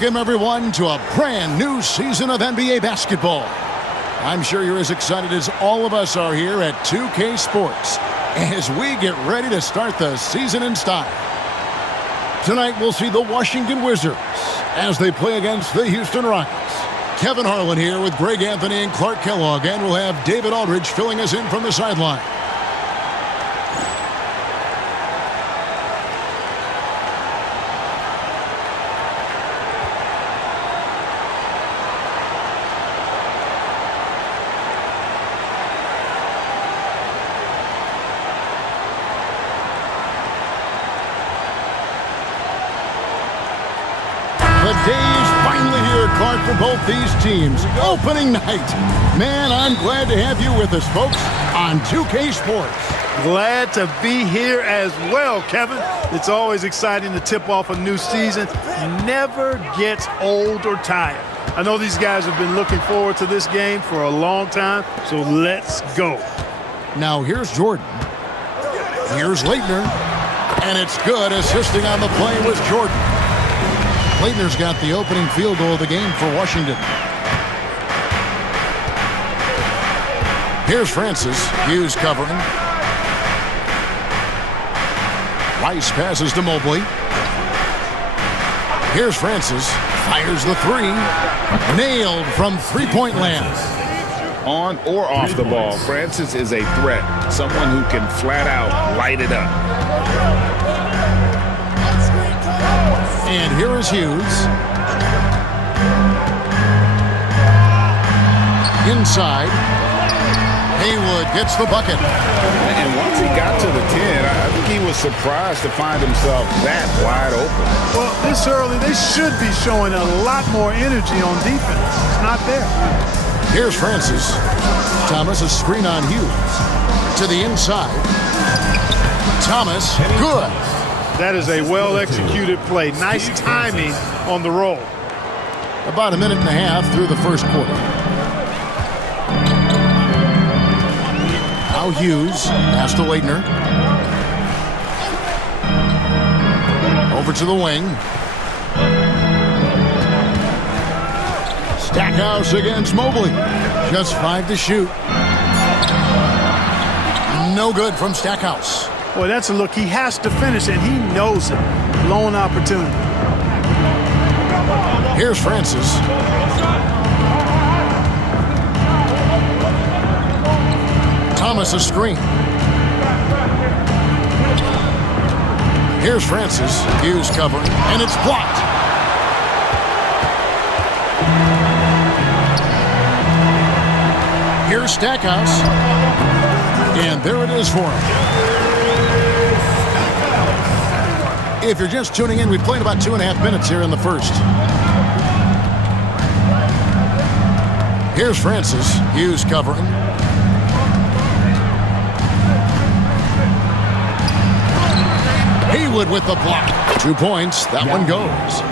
Welcome, everyone, to a brand new season of NBA basketball. I'm sure you're as excited as all of us are here at 2K Sports as we get ready to start the season in style. Tonight, we'll see the Washington Wizards as they play against the Houston Rockets. Kevin Harlan here with Greg Anthony and Clark Kellogg, and we'll have David Aldridge filling us in from the sideline. The day is finally here, Clark, for both these teams. Opening night. Man, I'm glad to have you with us, folks, on 2K Sports. Glad to be here as well, Kevin. It's always exciting to tip off a new season. Never gets old or tired. I know these guys have been looking forward to this game for a long time, so let's go. Now, here's Jordan. Here's Leitner. And it's good. Assisting on the play was Jordan. Leitner's got the opening field goal of the game for Washington. Here's Francis. Hughes covering. Rice passes to Mobley. Here's Francis. Fires the three. Nailed from three-point land. On or off the ball, Francis is a threat. Someone who can flat out light it up. And here is Hughes. Inside. Haywood gets the bucket. And once he got to the 10, I think he was surprised to find himself that wide open. Well, this early, they should be showing a lot more energy on defense. It's not there. Here's Francis. Thomas, a screen on Hughes. To the inside. Thomas, good. That is a well-executed play. Nice timing on the roll. About a minute and a half through the first quarter. Now Hughes, pass to Leitner. Over to the wing. Stackhouse against Mobley. Just 5 to shoot. No good from Stackhouse. Boy, that's a look he has to finish, and he knows it. Lone opportunity. Here's Francis. Thomas a screen. Here's Francis. Hughes covering, and it's blocked. Here's Stackhouse. And there it is for him. If you're just tuning in, we've played about 2.5 minutes here in the first. Here's Francis. Hughes covering. Haywood with the block. 2 points. That one goes.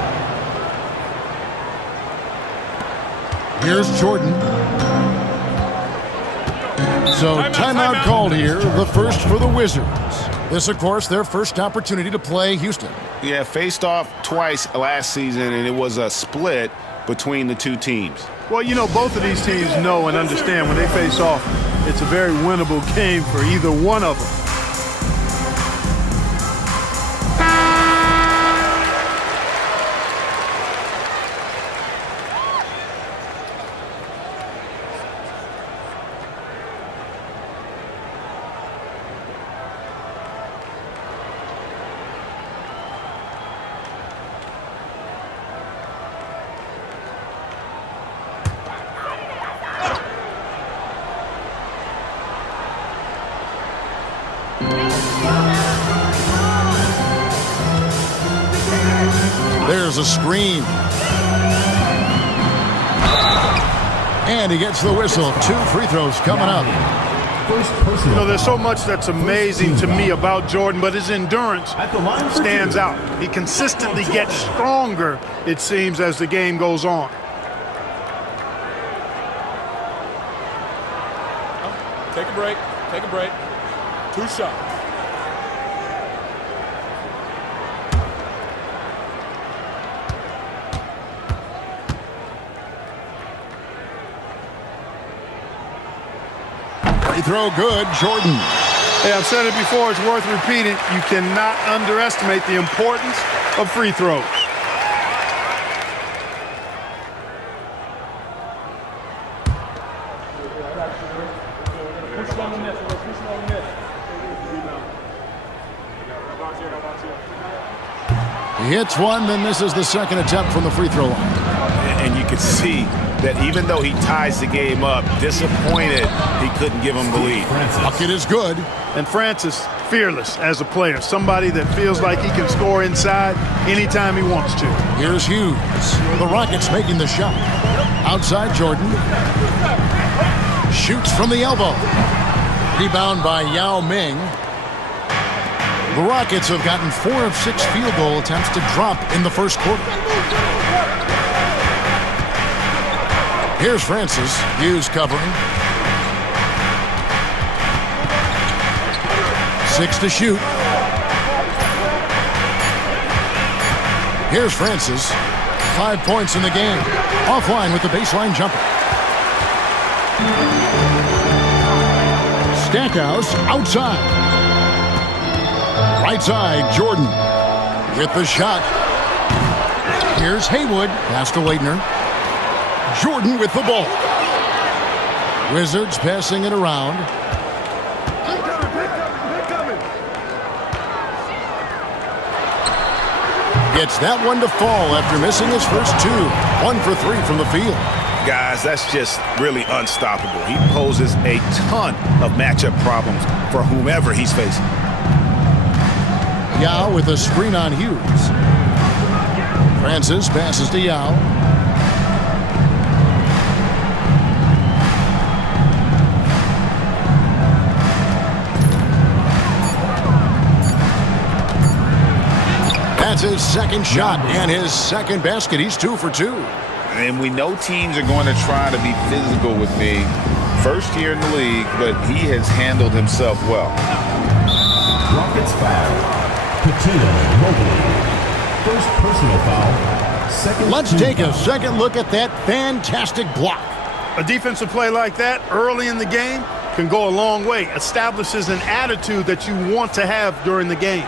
Here's Jordan. So timeout called here. The first for the Wizards. This, of course, their first opportunity to play Houston. Yeah, faced off twice last season, and it was a split between the two teams. Well, you know, both of these teams know and understand when they face off, it's a very winnable game for either one of them. There's a screen. And he gets the whistle. 2 free throws coming up. You know, there's so much that's amazing to me about Jordan, but his endurance stands out. He consistently gets stronger, it seems, as the game goes on. Take a break. Take a break. 2 shots. Free throw good, Jordan. Hey, I've said it before, it's worth repeating. You cannot underestimate the importance of free throws. He hits one, then misses the second attempt from the free throw line. And you can see that even though he ties the game up, disappointed he couldn't give him the lead. Bucket is good. And Francis, fearless as a player. Somebody that feels like he can score inside anytime he wants to. Here's Hughes. The Rockets making the shot. Outside Jordan. Shoots from the elbow. Rebound by Yao Ming. The Rockets have gotten 4 of 6 field goal attempts to drop in the first quarter. Here's Francis. Hughes covering. 6 to shoot. Here's Francis. 5 points in the game. Offline with the baseline jumper. Stackhouse outside. Right side, Jordan with the shot. Here's Haywood. Pass to Leitner. Jordan with the ball. Wizards passing it around. Gets that one to fall after missing his first 2. 1 for 3 from the field. Guys, that's just really unstoppable. He poses a ton of matchup problems for whomever he's facing. Yao with a screen on Hughes. Francis passes to Yao. That's his second shot and his second basket. He's 2 for 2. And we know teams are going to try to be physical with me. First year in the league, but he has handled himself well. Rockets foul. Mobley. First personal foul. Second. Let's take a second look at that fantastic block. A defensive play like that early in the game can go a long way. Establishes an attitude that you want to have during the game.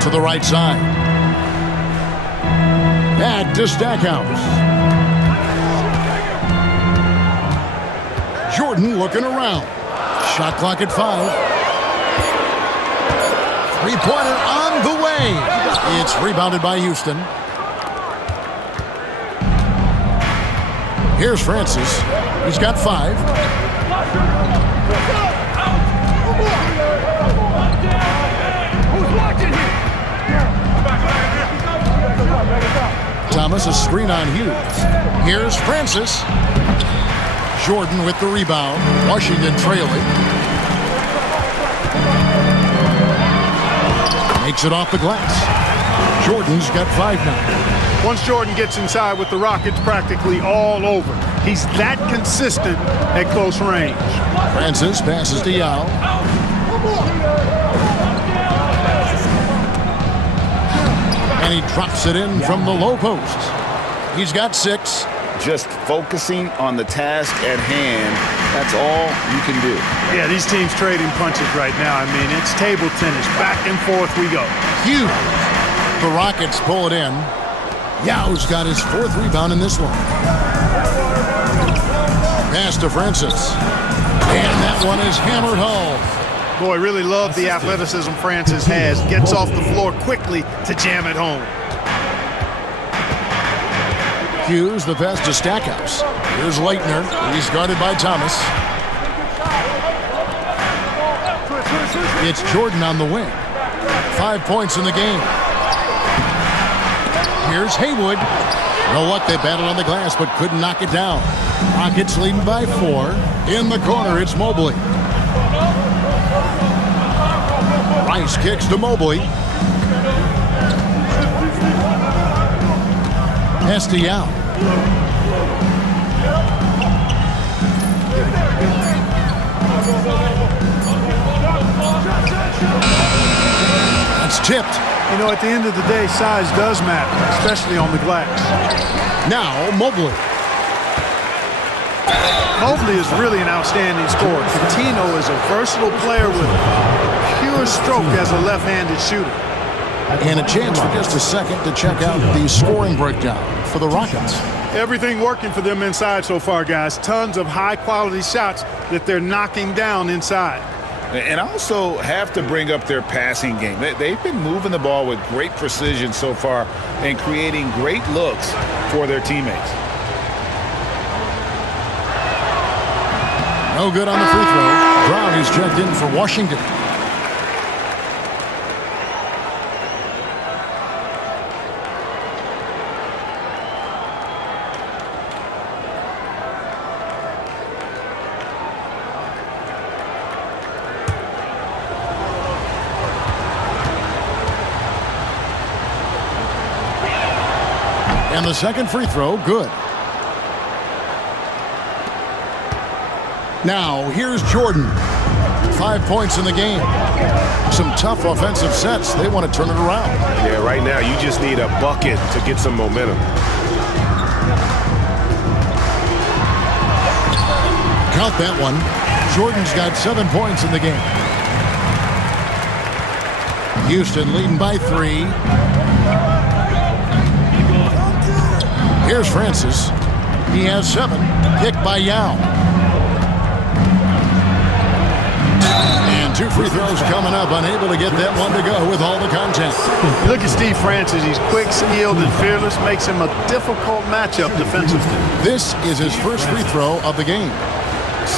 To the right side. Back to Stackhouse. Jordan looking around. Shot clock at 5. Three-pointer on the way. It's rebounded by Houston. Here's Francis. He's got 5. Thomas, a screen on Hughes. Here's Francis. Jordan with the rebound. Washington trailing. Makes it off the glass. Jordan's got 5 now. Once Jordan gets inside with the Rockets, practically all over. He's that consistent at close range. Francis passes to Yao. And he drops it in from the low post. He's got 6. Just focusing on the task at hand, that's all you can do. Yeah, these teams trading punches right now. I mean, it's table tennis. Back and forth we go. Hughes. The Rockets pull it in. Yao's got his 4th rebound in this one. Pass to Francis. And that one is hammered home. Boy, really love the athleticism Francis has. Gets off the floor quickly to jam it home. Hughes, the pass to Stackhouse. Here's Leitner. He's guarded by Thomas. It's Jordan on the wing. 5 points in the game. Here's Haywood. You know what? They battled on the glass but couldn't knock it down. Rockets leading by 4. In the corner, it's Mobley. Rice kicks to Mobley. Pass to Yao. That's tipped. You know, at the end of the day, size does matter, especially on the glass. Now, Mobley. Mobley is really an outstanding scorer. Coutinho is a versatile player with pure stroke as a left-handed shooter. And a chance for just a second to check out the scoring breakdown for the Rockets. Everything working for them inside so far, guys. Tons of high-quality shots that they're knocking down inside. And also have to bring up their passing game. They've been moving the ball with great precision so far and creating great looks for their teammates. No good on the free throw. Brown is checked in for Washington. And the second free throw, good. Now, here's Jordan. 5 points in the game. Some tough offensive sets. They want to turn it around. Yeah, right now you just need a bucket to get some momentum. Count that one. Jordan's got 7 points in the game. Houston leading by 3. Here's Francis. He has 7. Kicked by Yao. And 2 free throws coming up. Unable to get that one to go with all the contact. Look at Steve Francis. He's quick, skilled, and fearless. Makes him a difficult matchup defensively. This is his first free throw of the game.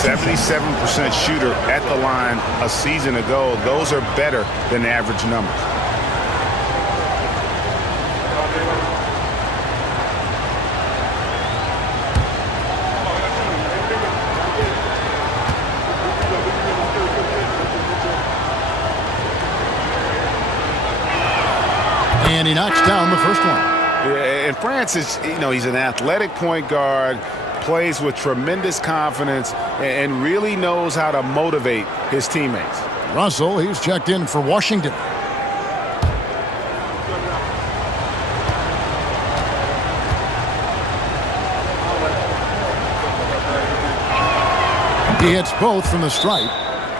77% shooter at the line a season ago. Those are better than average numbers. And he knocks down the first one. Yeah, and Francis, you know, he's an athletic point guard, plays with tremendous confidence, and really knows how to motivate his teammates. Russell, he's checked in for Washington. He hits both from the stripe.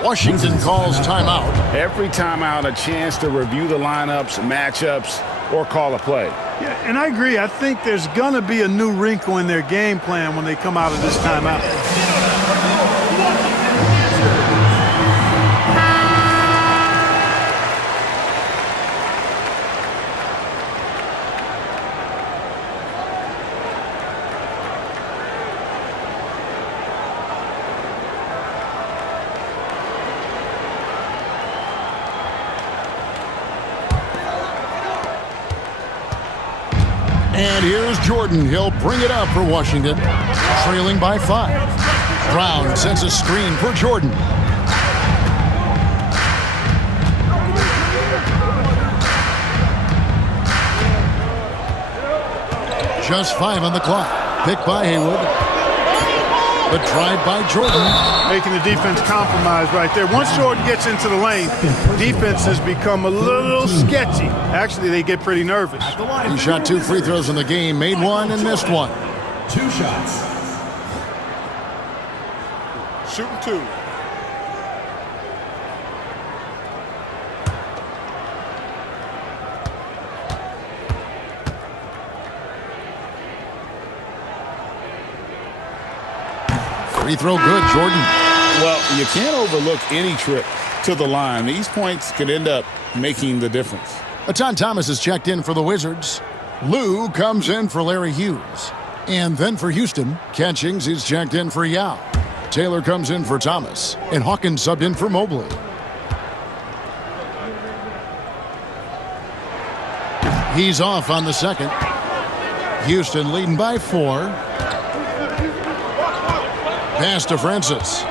Washington calls timeout. Every timeout, a chance to review the lineups, matchups, or call a play. Yeah, and I agree. I think there's going to be a new wrinkle in their game plan when they come out of this timeout. And here's Jordan. He'll bring it up for Washington, trailing by 5. Brown sends a screen for Jordan. Just 5 on the clock. Picked by Haywood. The drive by Jordan. Making the defense compromise right there. Once Jordan gets into the lane, defense has become a little sketchy. Actually, they get pretty nervous. He shot 2 free throws in the game, made 1 and missed 1. 2 shots. Shooting 2. Free throw good, Jordan. Well, you can't overlook any trip to the line. These points could end up making the difference. John Thomas is checked in for the Wizards. Lou comes in for Larry Hughes. And then for Houston, Catchings is checked in for Yao. Taylor comes in for Thomas. And Hawkins subbed in for Mobley. He's off on the second. Houston leading by 4. Pass to Francis.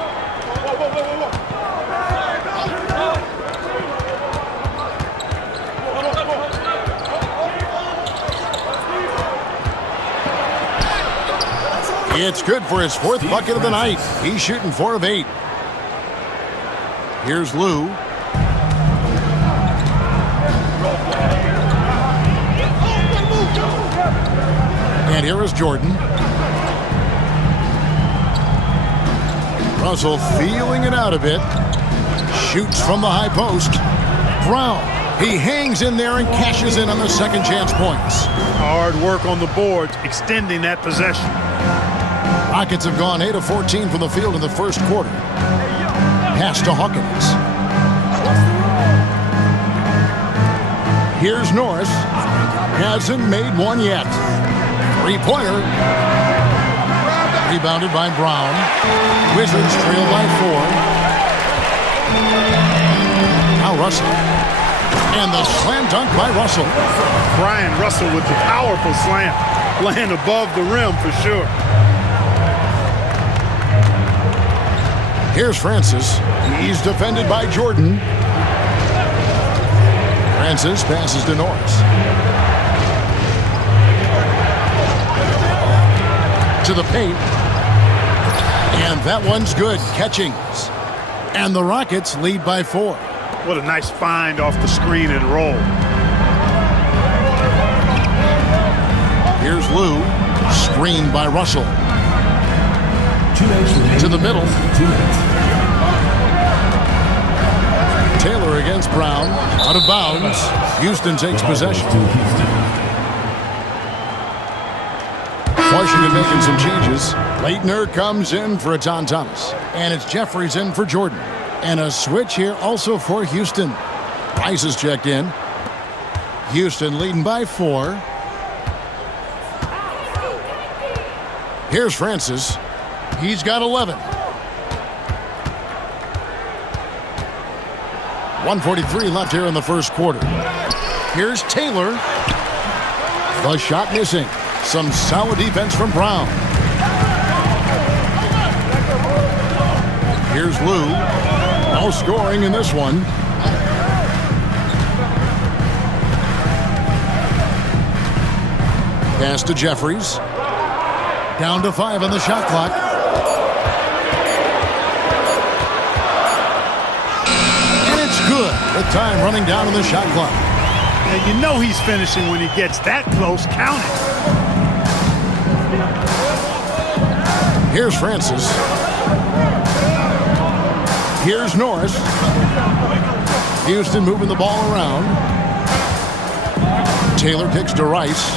It's good for his 4th bucket of the night. He's shooting 4 of 8. Here's Lou. And here is Jordan. Russell feeling it out a bit. Shoots from the high post. Brown. He hangs in there and cashes in on the second chance points. Hard work on the boards, extending that possession. Rockets have gone 8 of 14 from the field in the first quarter. Pass to Hawkins. Here's Norris. Hasn't made one yet. Three-pointer. Rebounded by Brown. Wizards trail by 4. Now Russell. And the slam dunk by Russell. Brian Russell with the powerful slam. Laying above the rim for sure. Here's Francis. He's defended by Jordan. Francis passes to Norris. To the paint. And that one's good. Catchings. And the Rockets lead by 4. What a nice find off the screen and roll. Here's Lou. Screened by Russell. 2 minutes remaining. To the middle. 2 minutes. Taylor against Brown. Out of bounds. Houston takes possession. Washington making some changes. Leitner comes in for Etan Thomas. And it's Jeffries in for Jordan. And a switch here also for Houston. Rice is checked in. Houston leading by 4. Here's Francis. He's got 11. 1:43 left here in the first quarter. Here's Taylor. The shot missing. Some solid defense from Brown. Here's Lou. No scoring in this one. Pass to Jeffries. Down to 5 on the shot clock. And it's good with time running down on the shot clock. And you know he's finishing when he gets that close. Count it. Here's Francis. Here's Norris. Houston moving the ball around. Taylor kicks to Rice.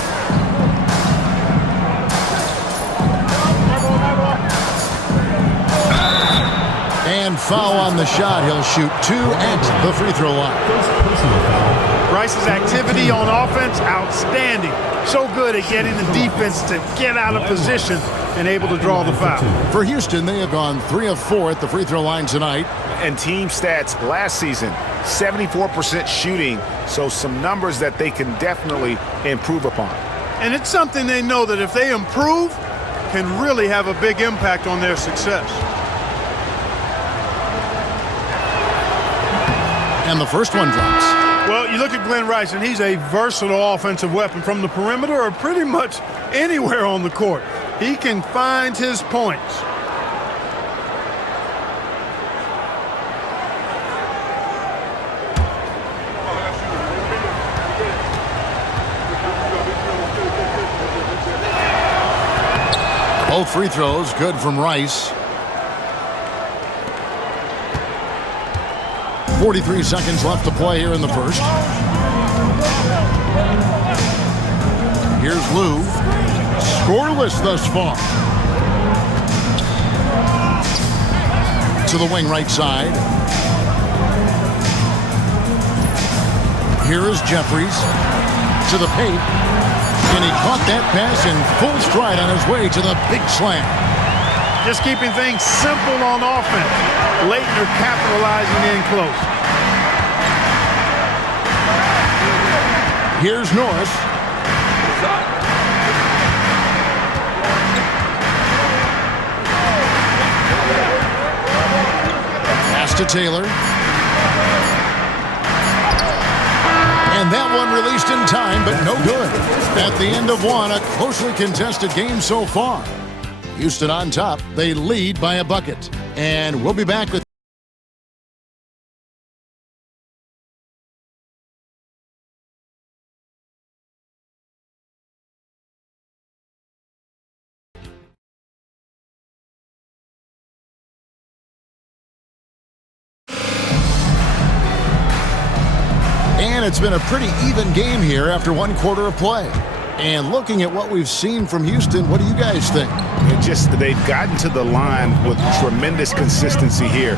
And foul on the shot. He'll shoot 2 at the free throw line. Rice's activity on offense, outstanding. So good at getting the defense to get out of position and able to draw the foul. For Houston, they have gone 3 of 4 at the free throw line tonight. And team stats last season, 74% shooting, so some numbers that they can definitely improve upon. And it's something they know that if they improve, can really have a big impact on their success. And the first one drops. Well, you look at Glenn Rice, and he's a versatile offensive weapon from the perimeter or pretty much anywhere on the court. He can find his points. Both free throws good from Rice. 43 seconds left to play here in the first. Here's Lou. Scoreless thus far. To the wing right side. Here is Jeffries. To the paint. And he caught that pass in full stride on his way to the big slam. Just keeping things simple on offense. Leitner capitalizing in close. Here's Norris. Pass to Taylor. And that one released in time, but no good. At the end of one, a closely contested game so far. Houston on top. They lead by a bucket. And we'll be back with And it's been a pretty even game here after one quarter of play. And looking at what we've seen from Houston, what do you guys think? They've gotten to the line with tremendous consistency here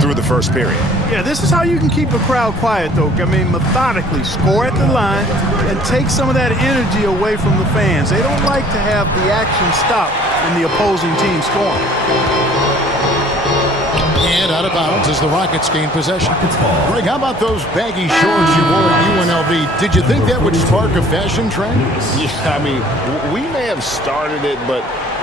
through the first period. Yeah, this is how you can keep a crowd quiet, though. I mean, methodically score at the line and take some of that energy away from the fans. They don't like to have the action stop when the opposing team scoring. And out of bounds as the Rockets gain possession. Greg, how about those baggy shorts you wore at UNLV? Did you think that would spark a fashion trend? Yeah, I mean, we may have started it, but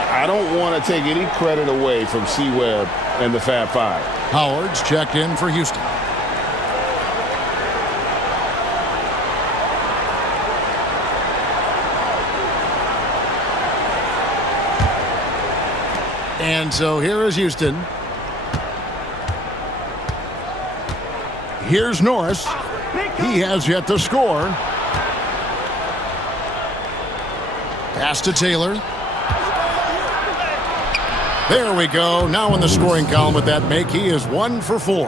I don't want to take any credit away from C-Webb and the Fab Five. Howard's checked in for Houston. And so here is Houston. Here's Norris. He has yet to score. Pass to Taylor. There we go. Now in the scoring column with that make, he is 1 for 4.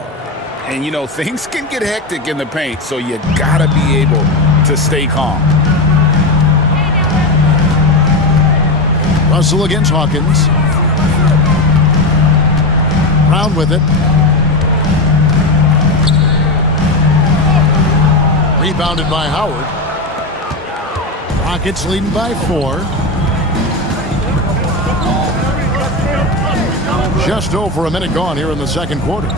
And, you know, things can get hectic in the paint, so you got to be able to stay calm. Russell against Hawkins. Brown with it. Rebounded by Howard. Rockets leading by 4. Just over a minute gone here in the second quarter.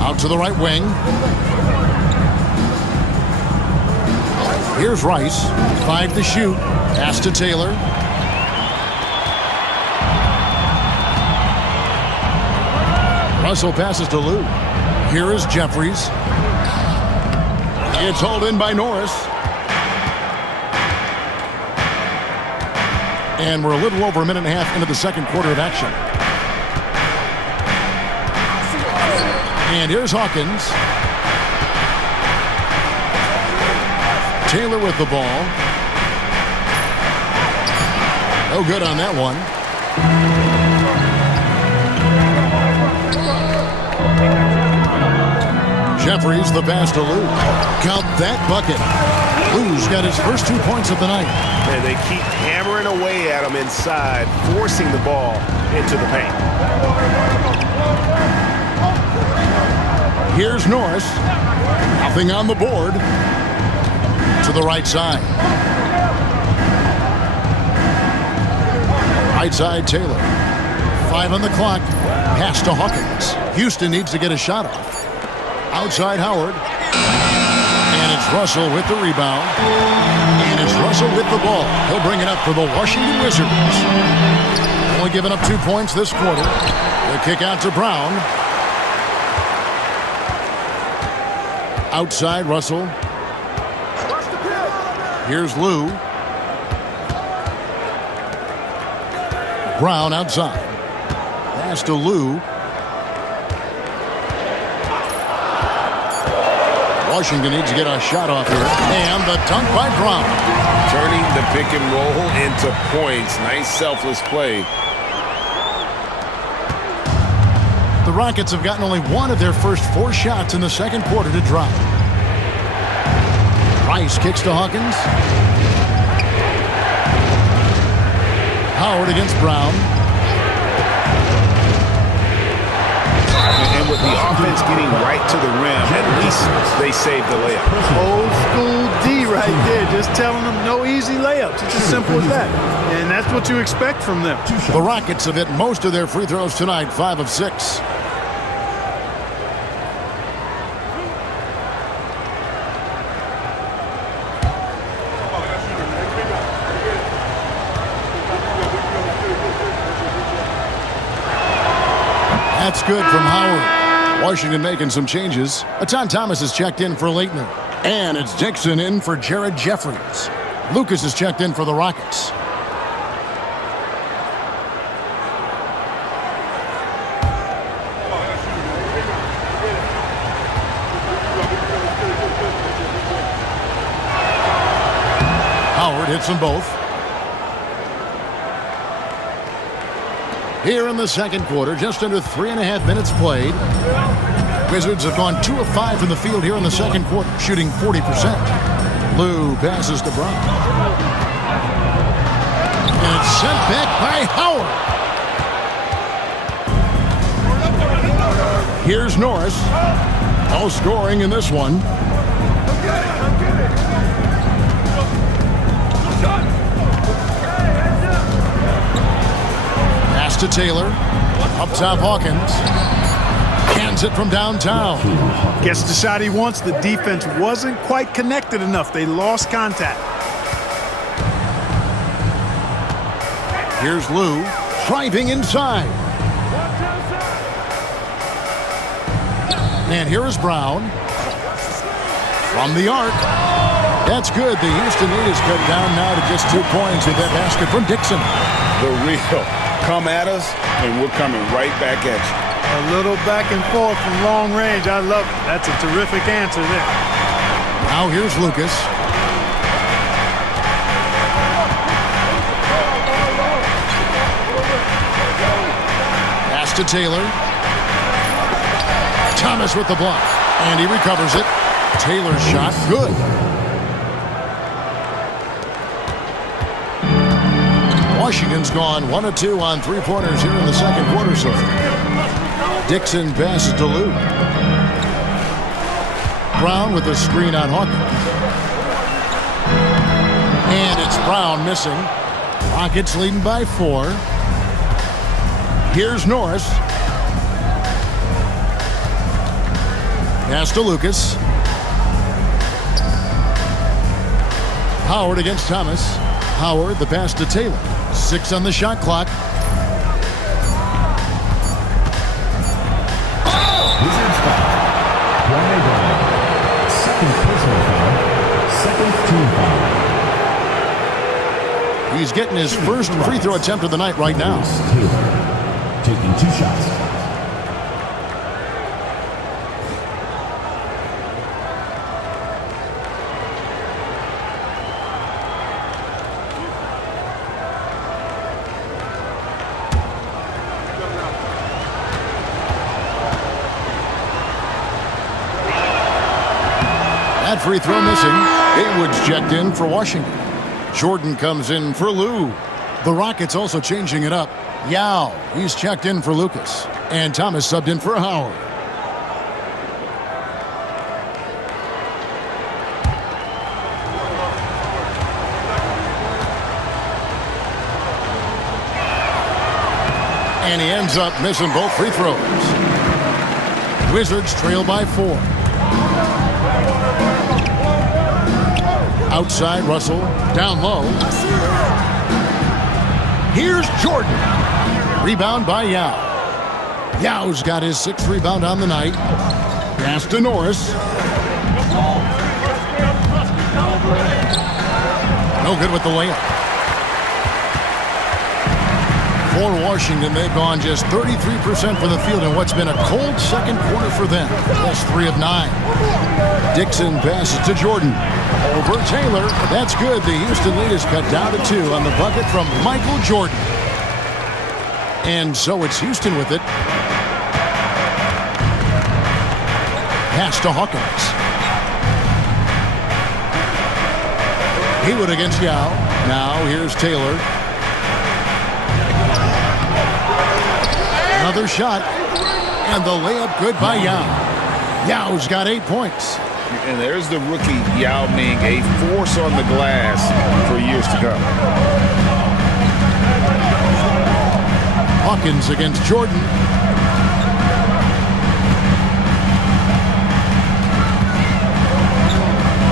Out to the right wing. Here's Rice. 5 to shoot. Pass to Taylor. Russell passes to Lou. Here is Jeffries. It's hauled in by Norris. And we're a little over a minute and a half into the second quarter of action. And here's Hawkins. Taylor with the ball. No good on that one. Jeffries the pass to Lou. Count that bucket. Lou's got his first 2 points of the night. And they keep hammering away at him inside, forcing the ball into the paint. Here's Norris. Nothing on the board. To the right side. Right side, Taylor. 5 on the clock. Pass to Hawkins. Houston needs to get a shot off. Outside Howard. And it's Russell with the rebound. And it's Russell with the ball. He'll bring it up for the Washington Wizards. Only giving up 2 points this quarter. The kick out to Brown. Outside Russell. Here's Lou. Brown outside. Pass to Lou. Washington needs to get a shot off here. And the dunk by Brown. Turning the pick and roll into points. Nice selfless play. The Rockets have gotten only 1 of their first 4 shots in the second quarter to drop. Rice kicks to Hawkins. Howard against Brown. And with the offense getting right to the rim, at least they saved the layup. Old school D right there, just telling them no easy layups. It's as simple as that. And that's what you expect from them. The Rockets have hit most of their free throws tonight, 5 of 6. That's good from Howard. Washington making some changes. Atan Thomas is checked in for Leitner. And it's Dixon in for Jared Jeffries. Lucas is checked in for the Rockets. Howard hits them both. Here in the second quarter, just under 3.5 minutes played. Wizards have gone 2 of 5 from the field here in the second quarter, shooting 40%. Lou passes to Brown. And it's sent back by Howard. Here's Norris. No scoring in this one. Pass to Taylor. Up top, Hawkins. Hands it from downtown. Gets the shot he wants. The defense wasn't quite connected enough. They lost contact. Here's Lou. Driving inside. And here is Brown. From the arc. That's good. The Houston lead is cut down now to just 2 points with that basket from Dixon. The real come at us, and we're coming right back at you. A little back and forth from long range. I love it. That's a terrific answer there. Now here's Lucas. Pass to Taylor. Thomas with the block. And he recovers it. Taylor's shot, good. Washington's gone 1 of 2 on 3-pointers here in the second quarter so far. Dixon passes to Lou. Brown with a screen on Hawkins. And it's Brown missing. Rockets leading by 4. Here's Norris. Pass to Lucas. Howard against Thomas. Howard, the pass to Taylor. 6 on the shot clock. Wizards foul. Kwame Brown. Second personal foul. Second team foul. He's getting his first free throw attempt of the night right now. Taylor taking 2 shots. That free throw missing. Haywood's checked in for Washington. Jordan comes in for Lou. The Rockets also changing it up. Yao, he's checked in for Lucas. And Thomas subbed in for Howard. And he ends up missing both free throws. Wizards trail by 4. Outside, Russell. Down low. Here's Jordan. Rebound by Yao. Yao's got his 6th rebound on the night. Pass to Norris. No good with the layup. For Washington, they've gone just 33% from the field in what's been a cold second quarter for them. That's 3 of 9. Dixon passes to Jordan. Over Taylor. That's good. The Houston lead is cut down to 2 on the bucket from Michael Jordan. And so it's Houston with it. Pass to Hawkins. Haywood against Yao. Now here's Taylor. Another shot. And the layup good by Yao. Yao's got 8 points. And there's the rookie Yao Ming, a force on the glass for years to come. Hawkins against Jordan.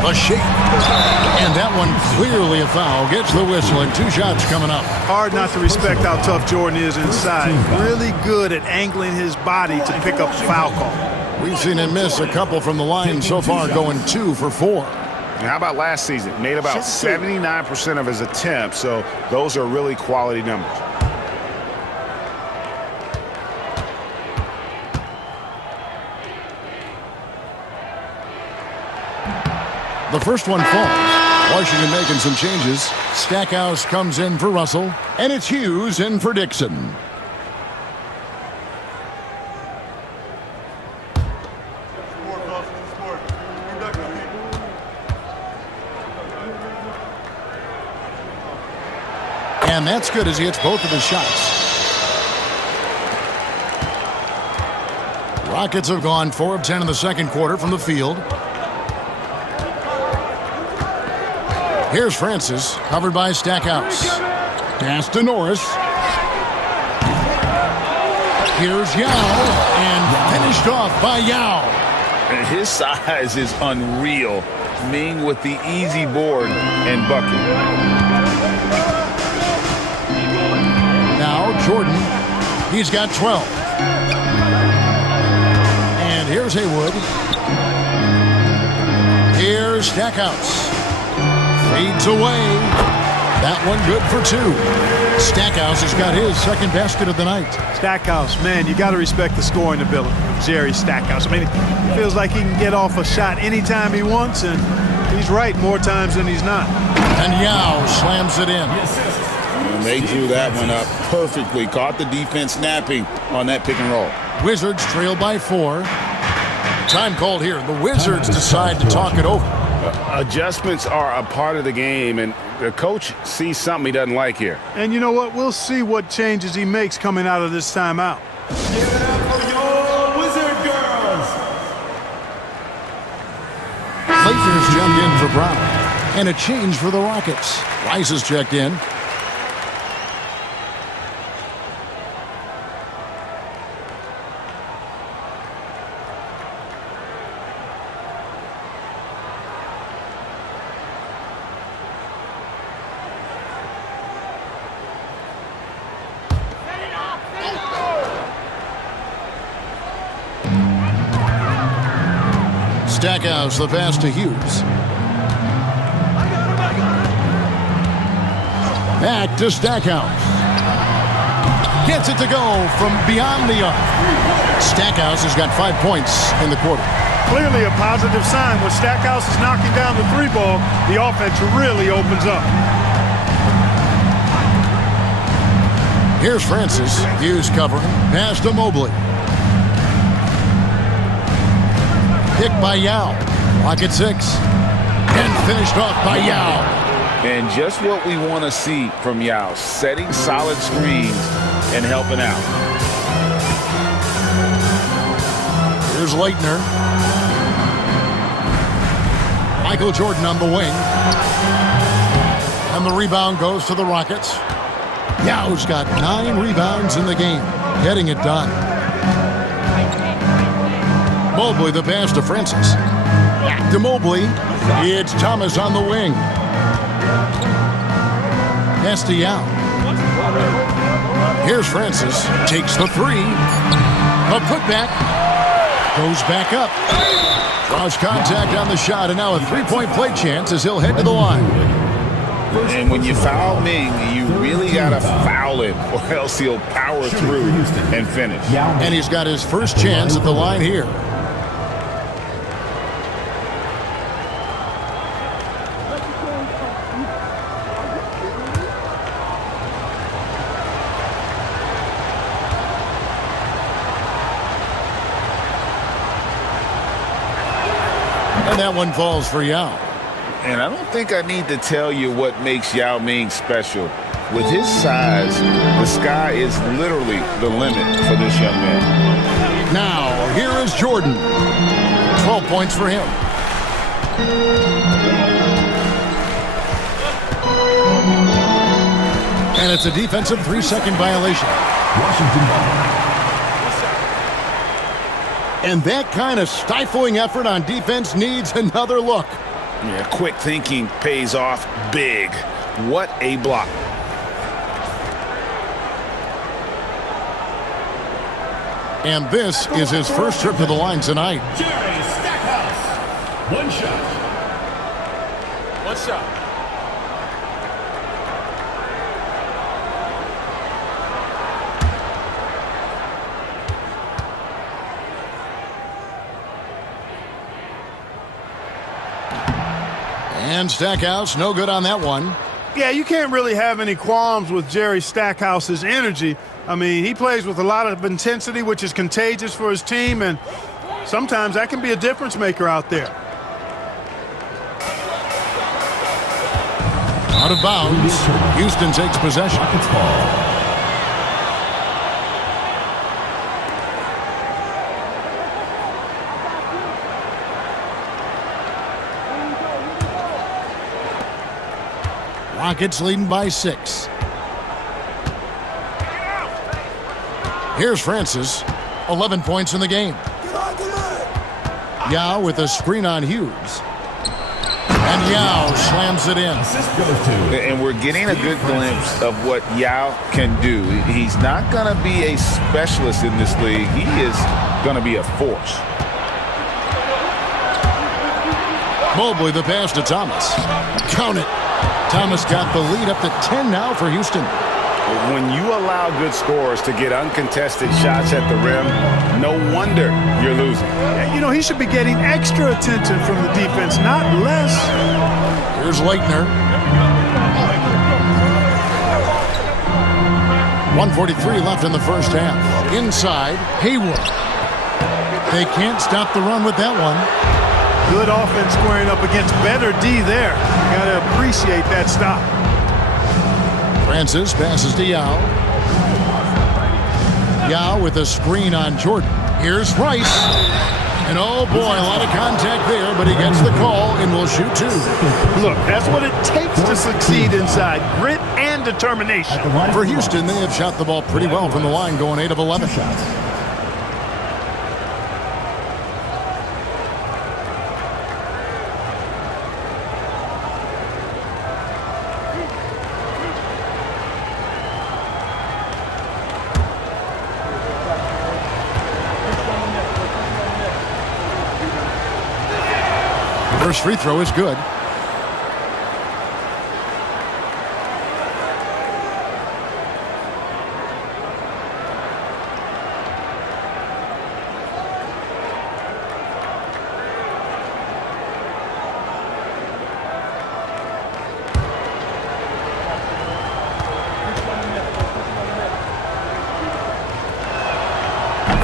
A shake. And that one clearly a foul. Gets the whistle and 2 shots coming up. Hard not to respect how tough Jordan is inside. Really good at angling his body to pick up the foul call. We've seen him miss a couple from the line so far, going 2 for 4. And how about last season? Made about 79% of his attempts, so those are really quality numbers. The first one falls. Washington making some changes. Stackhouse comes in for Russell, and it's Hughes in for Dixon. And that's good as he hits both of his shots. Rockets have gone 4 of 10 in the second quarter from the field. Here's Francis, covered by Stackhouse. Pass to Norris. Here's Yao, and finished off by Yao. And his size is unreal, Ming with the easy board and bucket. Now Jordan, he's got 12. And here's Haywood. Here's Stackhouse. Fades away. That one good for 2. Stackhouse has got his second basket of the night. Stackhouse, man, you got to respect the scoring ability of Jerry Stackhouse. I mean, it feels like he can get off a shot anytime he wants, and he's right more times than he's not. And Yao slams it in. And they drew that one up perfectly. Caught the defense snapping on that pick and roll. Wizards trail by 4. Time called here. The Wizards decide to talk it over. Adjustments are a part of the game, and the coach sees something he doesn't like here. And you know what? We'll see what changes he makes coming out of this timeout. Give it up for your Wizard girls. Lakers jumped in for Brown. And a change for the Rockets. Rice is checked in. Stackhouse, the pass to Hughes. Back to Stackhouse. Gets it to go from beyond the arc. Stackhouse has got 5 points in the quarter. Clearly a positive sign. When Stackhouse is knocking down the 3 ball, the offense really opens up. Here's Francis. Hughes covering. Pass to Mobley. Picked by Yao. Lock at 6. And finished off by Yao. And just what we want to see from Yao, setting solid screens and helping out. Here's Leitner. Michael Jordan on the wing. And the rebound goes to the Rockets. Yao's got 9 rebounds in the game, getting it done. Mobley the pass to Francis. Back to Mobley. It's Thomas on the wing. Pass to Yao. Here's Francis. Takes the 3. A putback. Goes back up. Draws contact on the shot, and now a 3-point play chance as he'll head to the line. And when you foul Ming, you really got to foul him, or else he'll power through and finish. And he's got his first chance at the line here. And that one falls for Yao. And I don't think I need to tell you what makes Yao Ming special. With his size, the sky is literally the limit for this young man. Now, here is Jordan. 12 points for him. And it's a defensive 3-second violation. Washington ball. And that kind of stifling effort on defense needs another look. Yeah, quick thinking pays off big. What a block. And this is his first trip to the line tonight. Jerry Stackhouse. 1 shot. 1 shot. And Stackhouse, no good on that one. Yeah, you can't really have any qualms with Jerry Stackhouse's energy. I mean, he plays with a lot of intensity, which is contagious for his team, and sometimes that can be a difference maker out there. Out of bounds. Houston takes possession. Rockets leading by 6. Here's Francis. 11 points in the game. Yao with a screen on Hughes. And Yao slams it in. And we're getting a good glimpse of what Yao can do. He's not going to be a specialist in this league. He is going to be a force. Mobley the pass to Thomas. Count it. Thomas got the lead up to 10 now for Houston. When you allow good scorers to get uncontested shots at the rim, no wonder you're losing. You know, he should be getting extra attention from the defense, not less. Here's Leitner. 1:43 left in the first half. Inside, Hayward. They can't stop the run with that one. Good offense squaring up against better D there. You got to appreciate that stop. Francis passes to Yao. Yao with a screen on Jordan. Here's Rice. And oh boy, a lot of contact there, but he gets the call and will shoot 2. Look, that's what it takes to succeed inside. Grit and determination. For Houston, they have shot the ball pretty well from the line, going 8 of 11 shots. First free throw is good.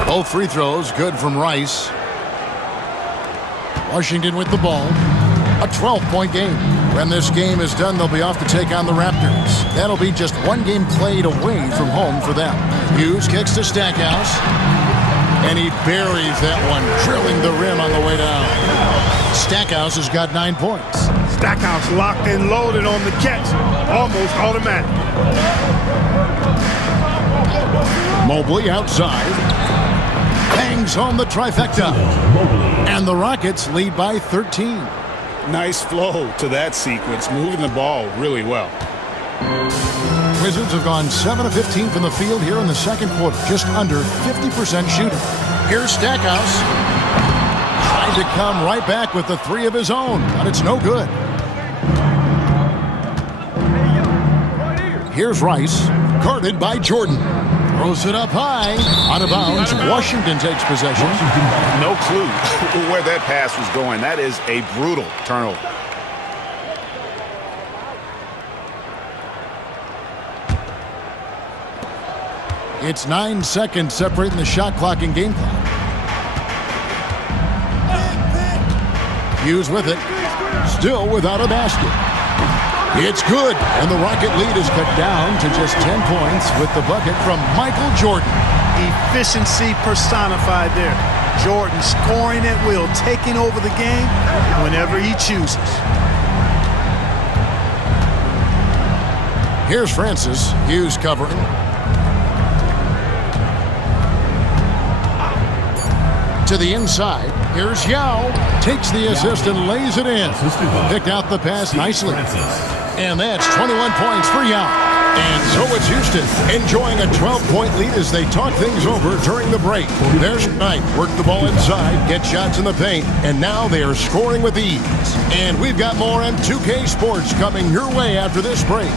Both free throws good from Rice. Washington with the ball. A 12-point game. When this game is done, they'll be off to take on the Raptors. That'll be just one game played away from home for them. Hughes kicks to Stackhouse. And he buries that one, drilling the rim on the way down. Stackhouse has got 9 points. Stackhouse locked and loaded on the catch. Almost automatic. Mobley outside. Bangs home the trifecta. And the Rockets lead by 13. Nice flow to that sequence, moving the ball really well. Wizards have gone 7 of 15 from the field here in the second quarter, just under 50% shooting. Here's Stackhouse. Trying to come right back with the 3 of his own, but it's no good. Here's Rice, guarded by Jordan. Throws it up high. Out of bounds. Washington takes possession. No clue where that pass was going. That is a brutal turnover. It's 9 seconds separating the shot clock and game clock. Hughes with it. Still without a basket. It's good, and the Rocket lead is cut down to just 10 points with the bucket from Michael Jordan. Efficiency personified there. Jordan scoring at will, taking over the game whenever he chooses. Here's Francis. Hughes covering. To the inside. Here's Yao. Takes the assist and lays it in. Picked out the pass nicely. And that's 21 points for Yao. And so it's Houston enjoying a 12-point lead as they talk things over during the break. There's Knight. Work the ball inside, get shots in the paint, and now they are scoring with ease. And we've got more on 2K Sports coming your way after this break.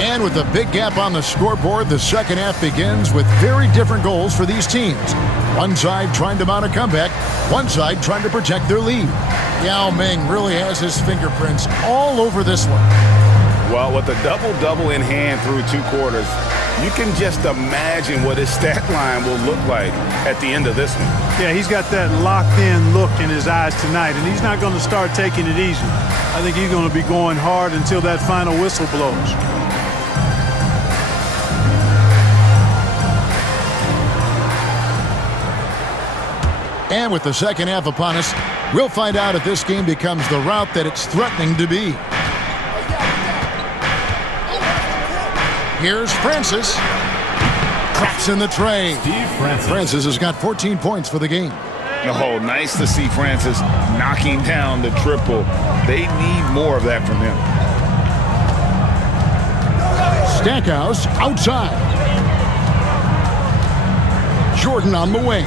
And with a big gap on the scoreboard, the second half begins with very different goals for these teams. One side trying to mount a comeback, one side trying to protect their lead. Yao Ming really has his fingerprints all over this one. Well, with a double-double in hand through 2 quarters, You can just imagine what his stat line will look like at the end of this one. Yeah, he's got that locked-in look in his eyes tonight, and he's not going to start taking it easy. I think he's going to be going hard until that final whistle blows. And with the second half upon us, we'll find out if this game becomes the route that it's threatening to be. Here's Francis. Cracks in the tray. Francis has got 14 points for the game. Oh, nice to see Francis knocking down the triple. They need more of that from him. Stackhouse outside. Jordan on the wing.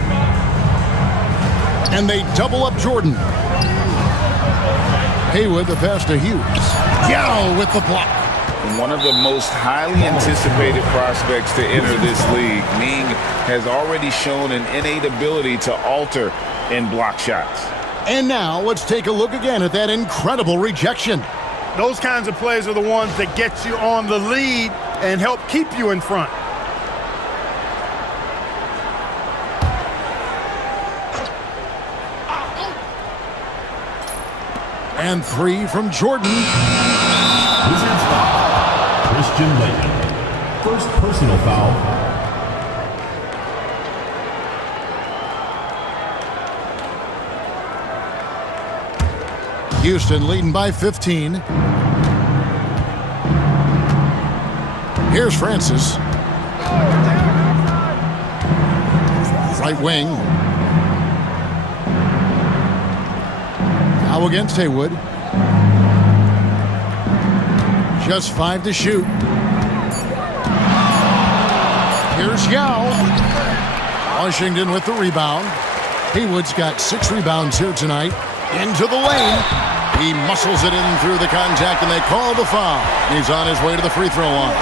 And they double up Jordan. Haywood the pass to Hughes. Yao with the block. One of the most highly anticipated prospects to enter this league. Ming has already shown an innate ability to alter and block shots. And now let's take a look again at that incredible rejection. Those kinds of plays are the ones that get you on the lead and help keep you in front. And three from Jordan. Wizards foul. Christian Laettner. First personal foul. Houston leading by 15. Here's Francis. Right wing. Now against Haywood. Just 5 to shoot. Here's Yao. Washington with the rebound. Haywood's got 6 rebounds here tonight. Into the lane. He muscles it in through the contact, and they call the foul. He's on his way to the free throw line.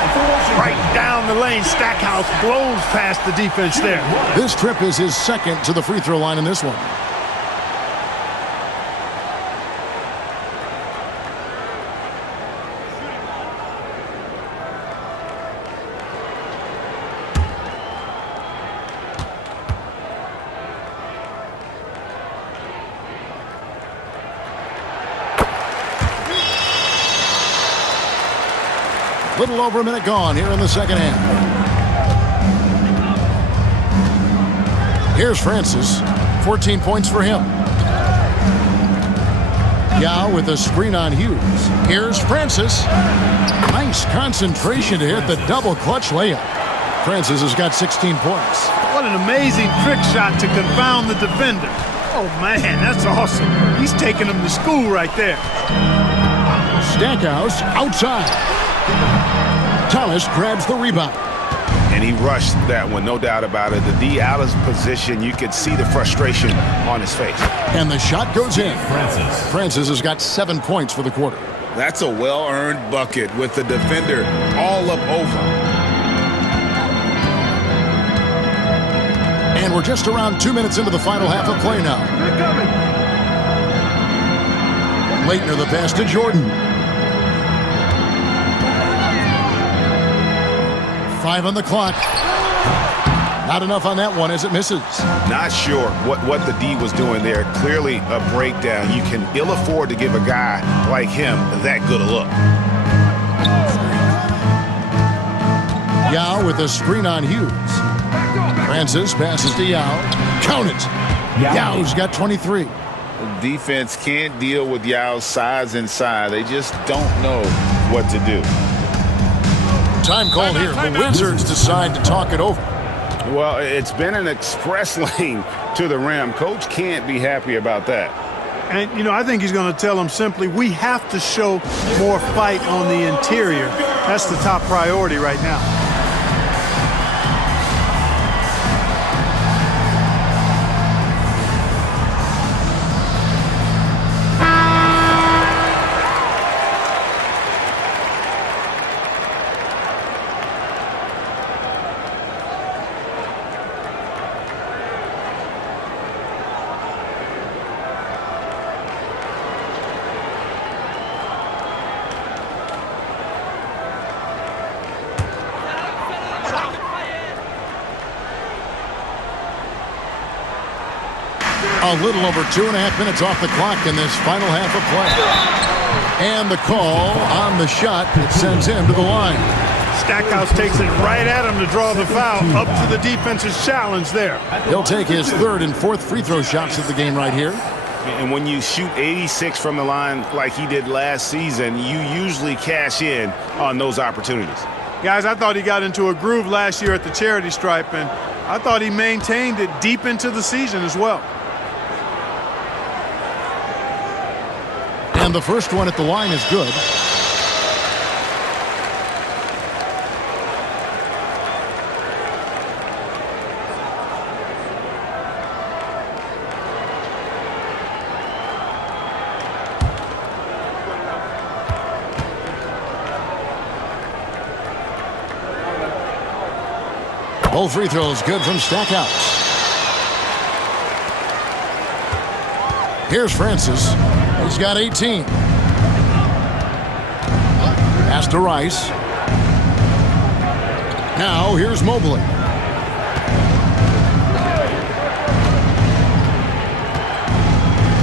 Right down the lane. Stackhouse blows past the defense there. This trip is his second to the free throw line in this one. Little over a minute gone here in the second half. Here's Francis. 14 points for him. Yao with a screen on Hughes. Here's Francis. Nice concentration to hit the double clutch layup. Francis has got 16 points. What an amazing trick shot to confound the defender. Oh, man, that's awesome. He's taking him to school right there. Stackhouse outside. Thomas grabs the rebound. And he rushed that one, no doubt about it. The D out of position, you could see the frustration on his face. And the shot goes in. Francis has got 7 points for the quarter. That's a well-earned bucket with the defender all up over. And we're just around 2 minutes into the final half of play now. Laettner the pass to Jordan. 5 on the clock. Not enough on that one as it misses. Not sure what the D was doing there. Clearly a breakdown. You can ill afford to give a guy like him that good a look. Yao with a screen on Hughes. Francis passes to Yao. Count it. Yao's got 23. The defense can't deal with Yao's size inside. They just don't know what to do. Time called here. The Wizards decide to talk it over. Well, it's been an express lane to the rim. Coach can't be happy about that. And, you know, I think he's going to tell them simply, we have to show more fight on the interior. That's the top priority right now. A little over 2.5 minutes off the clock in this final half of play. And the call on the shot that sends him to the line. Stackhouse takes it right at him to draw the foul. Up to the defense's challenge there. He'll take his third and fourth free throw shots of the game right here. And when you shoot 86 from the line like he did last season, you usually cash in on those opportunities. Guys, I thought he got into a groove last year at the charity stripe, and I thought he maintained it deep into the season as well. And the first one at the line is good. Both free throws good from Stackhouse. Here's Francis. He's got 18. Pass to Rice. Now here's Mobley.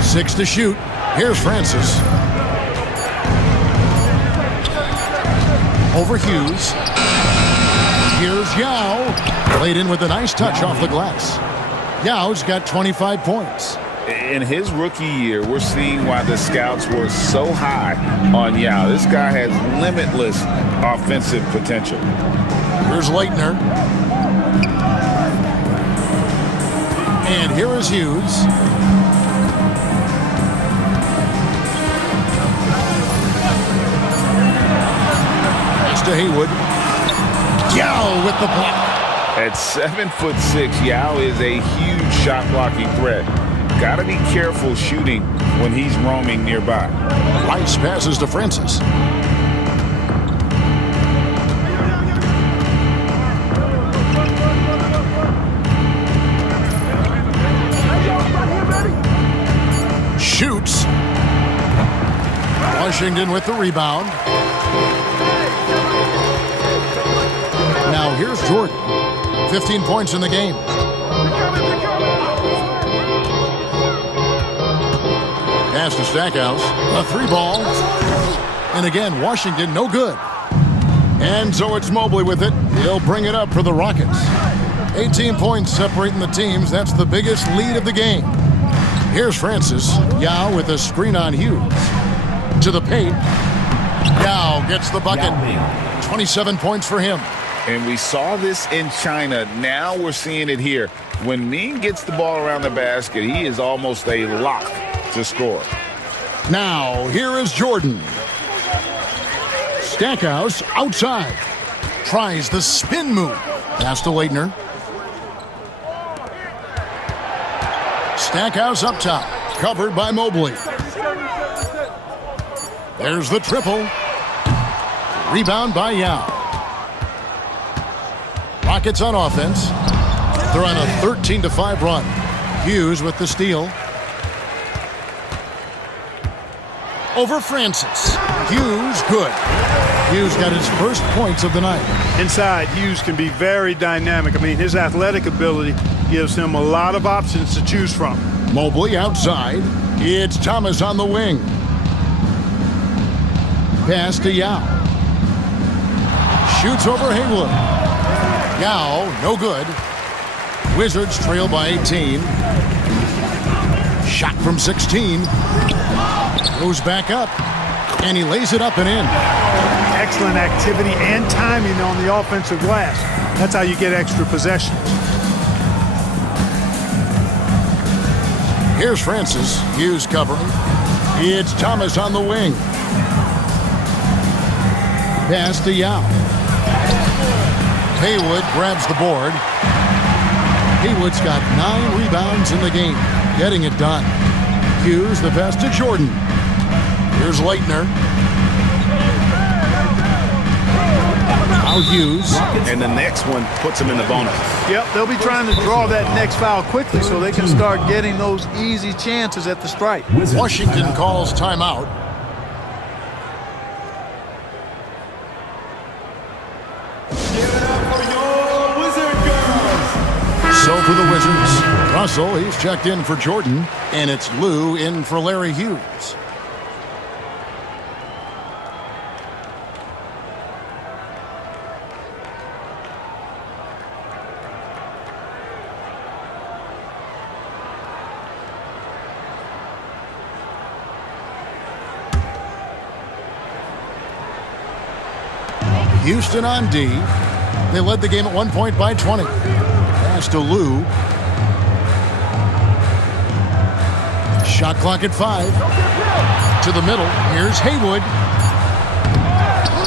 Six to shoot. Here's Francis. Over Hughes. Here's Yao. Played in with a nice touch off the glass. Yao's got 25 points. In his rookie year, we're seeing why the scouts were so high on Yao. This guy has limitless offensive potential. Here's Leitner. And here is Hughes. Pass to Haywood. Yao with the block. At 7'6", Yao is a huge shot blocking threat. Got to be careful shooting when he's roaming nearby. Rice passes to Francis. Shoots. Washington with the rebound. Now here's Jordan. 15 points in the game. Pass to Stackhouse. A three ball. And again, Washington no good. And so it's Mobley with it. He'll bring it up for the Rockets. 18 points separating the teams. That's the biggest lead of the game. Here's Francis. Yao with a screen on Hughes. To the paint. Yao gets the bucket. 27 points for him. And we saw this in China. Now we're seeing it here. When Ming gets the ball around the basket, he is almost a lock to score. Now, here is Jordan. Stackhouse outside. Tries the spin move. Pass to Leitner. Stackhouse up top. Covered by Mobley. There's the triple. Rebound by Yao. Rockets on offense. They're on a 13-5 run. Hughes with the steal. Over Francis. Hughes good. Hughes got his first points of the night. Inside, Hughes can be very dynamic. I mean, his athletic ability gives him a lot of options to choose from. Mobley outside. It's Thomas on the wing. Pass to Yao. Shoots over Haywood. Yao, no good. Wizards trail by 18. Shot from 16. Goes back up. And he lays it up and in. Excellent activity and timing on the offensive glass. That's how you get extra possessions. Here's Francis. Hughes covering. It's Thomas on the wing. Pass to Yao. Haywood grabs the board. Haywood's got 9 rebounds in the game, getting it done. Hughes the pass to Jordan. Here's Leitner. Now Hughes. And the next one puts him in the bonus. Yep, they'll be trying to draw that next foul quickly so they can start getting those easy chances at the stripe. Washington calls timeout. So throw for the Wizards. Russell, he's checked in for Jordan. And it's Lou in for Larry Hughes. Houston on D. They led the game at 1 point by 20. Pass to Lou. Shot clock at 5. To the middle. Here's Haywood.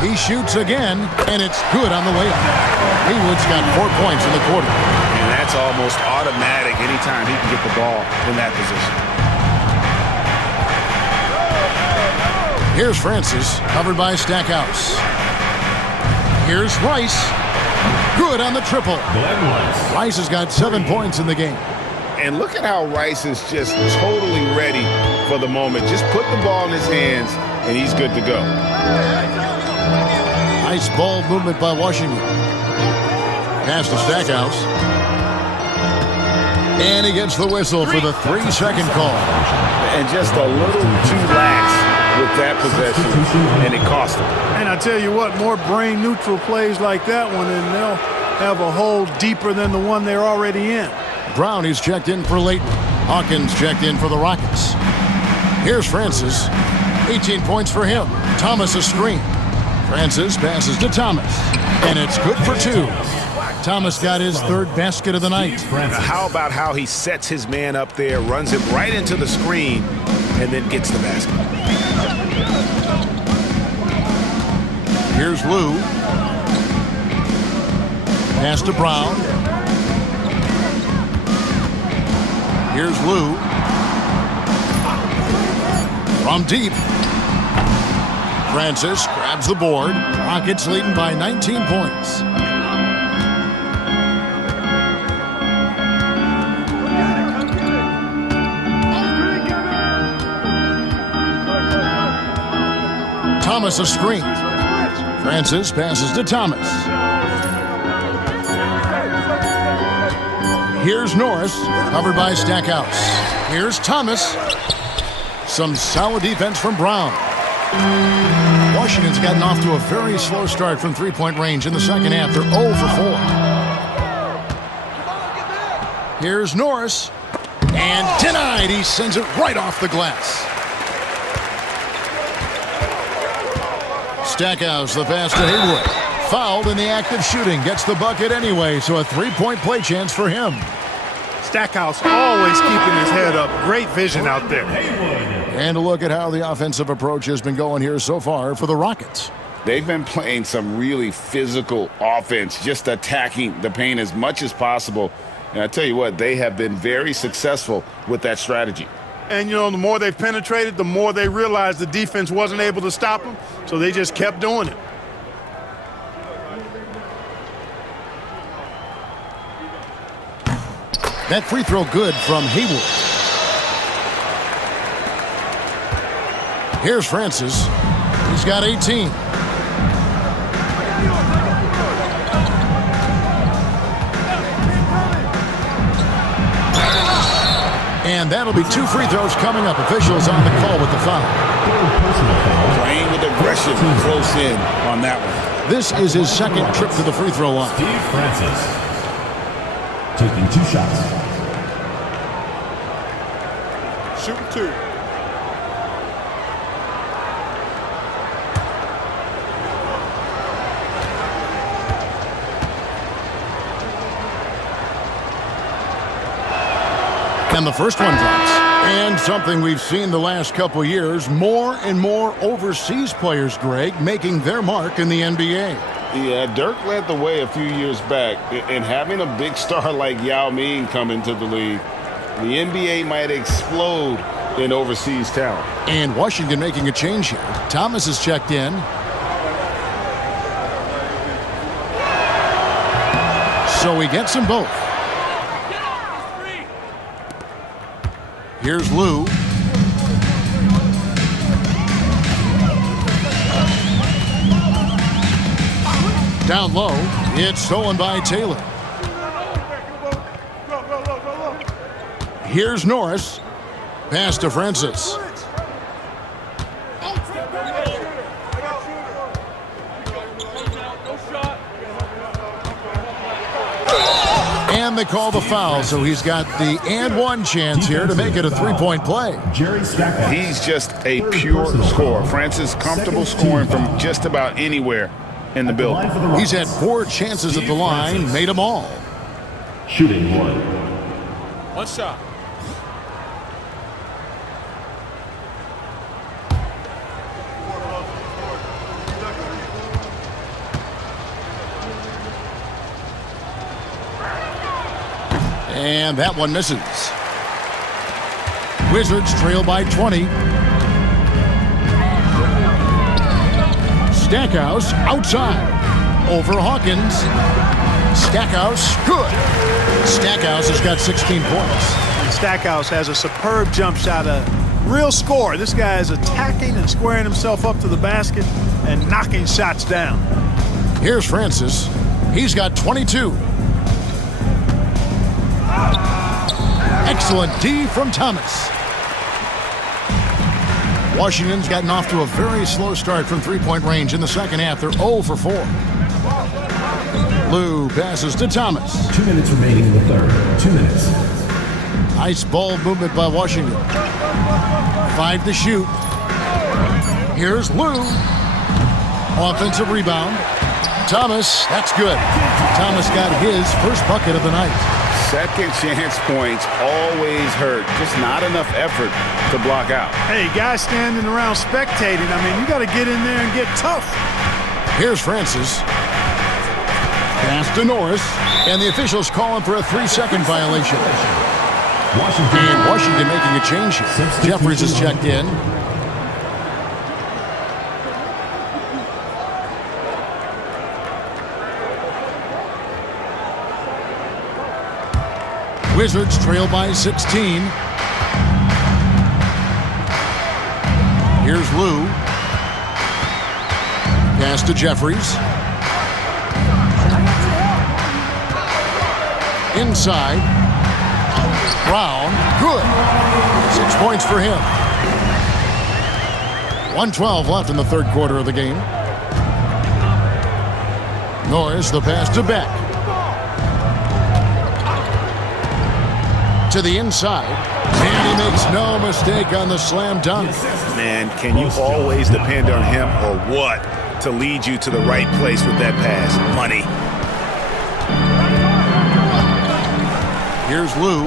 He shoots again, and it's good on the layup. Haywood's got 4 points in the quarter. And that's almost automatic anytime he can get the ball in that position. Here's Francis, covered by Stackhouse. Here's Rice. Good on the triple. Rice has got 7 points in the game. And look at how Rice is just totally ready for the moment. Just put the ball in his hands, and he's good to go. Nice ball movement by Washington. Pass to Stackhouse. And he gets the whistle for the 3-second call. And just a little too lax with that possession, and it cost him. And I tell you what, more brain-neutral plays like that one, and they'll have a hole deeper than the one they're already in. Brown, he's checked in for Leighton. Hawkins checked in for the Rockets. Here's Francis. 18 points for him. Thomas a screen. Francis passes to Thomas. And it's good for 2. Thomas got his 3rd basket of the night. How about how he sets his man up there, runs it right into the screen, and then gets the basket. Here's Lou. Pass to Brown. Here's Lou. From deep. Francis grabs the board. Rockets leading by 19 points. Thomas a screen. Francis passes to Thomas. Here's Norris, covered by Stackhouse. Here's Thomas. Some solid defense from Brown. Washington's gotten off to a very slow start from three-point range in the second half. They're 0 for 4. Here's Norris. And denied. He sends it right off the glass. Stackhouse, the pass to Haywood. Fouled in the act of shooting. Gets the bucket anyway, so a 3-point play chance for him. Stackhouse always keeping his head up. Great vision out there. And a look at how the offensive approach has been going here so far for the Rockets. They've been playing some really physical offense, just attacking the paint as much as possible. And I tell you what, they have been very successful with that strategy. And, you know, the more they've penetrated, the more they realized the defense wasn't able to stop them, so they just kept doing it. That free throw good from Haywood. Here's Francis. He's got 18. And that'll be 2 free throws coming up. Officials on the call with the foul. Playing with aggression close in on that one. This is his second trip to the free throw line. Steve Francis taking 2 shots. Shooting 2. And the first one drops. And something we've seen the last couple years, more and more overseas players, Greg, making their mark in the NBA. Yeah, Dirk led the way a few years back. And having a big star like Yao Ming come into the league, the NBA might explode in overseas talent. And Washington making a change here. Thomas is checked in. So he gets them both. Here's Lou. Down low, it's stolen by Taylor. Here's Norris. Pass to Francis. And they call the foul, so he's got the and one chance here to make it a three-point play. He's just a pure scorer. Francis comfortable scoring from just about anywhere in the building. He's had 4 chances at the line, made them all. Shooting 1. One shot. And that one misses. Wizards trail by 20. Stackhouse outside. Over Hawkins. Stackhouse, good. Stackhouse has got 16 points. And Stackhouse has a superb jump shot, a real scorer. This guy is attacking and squaring himself up to the basket and knocking shots down. Here's Francis. He's got 22. Excellent D from Thomas. Washington's gotten off to a very slow start from three-point range in the second half. They're 0 for 4. Lou passes to Thomas. 2 minutes remaining in the third. 2 minutes. Nice ball movement by Washington. 5 to shoot. Here's Lou. Offensive rebound. Thomas, that's good. Thomas got his first bucket of the night. Second chance points always hurt. Just not enough effort to block out. Hey, guys standing around spectating, I mean, you got to get in there and get tough. Here's Francis. Pass to Norris. And the officials calling for a 3-second violation. And Washington making a change. Jeffries is checked in. Wizards trail by 16. Here's Lou. Pass to Jeffries. Inside. Brown. Good. 6 points for him. 1:12 left in the third quarter of the game. Norris, the pass to Beck. To the inside, and he makes no mistake on the slam dunk. Man, can you always depend on him or what to lead you to the right place with that pass? Money. Here's Lou.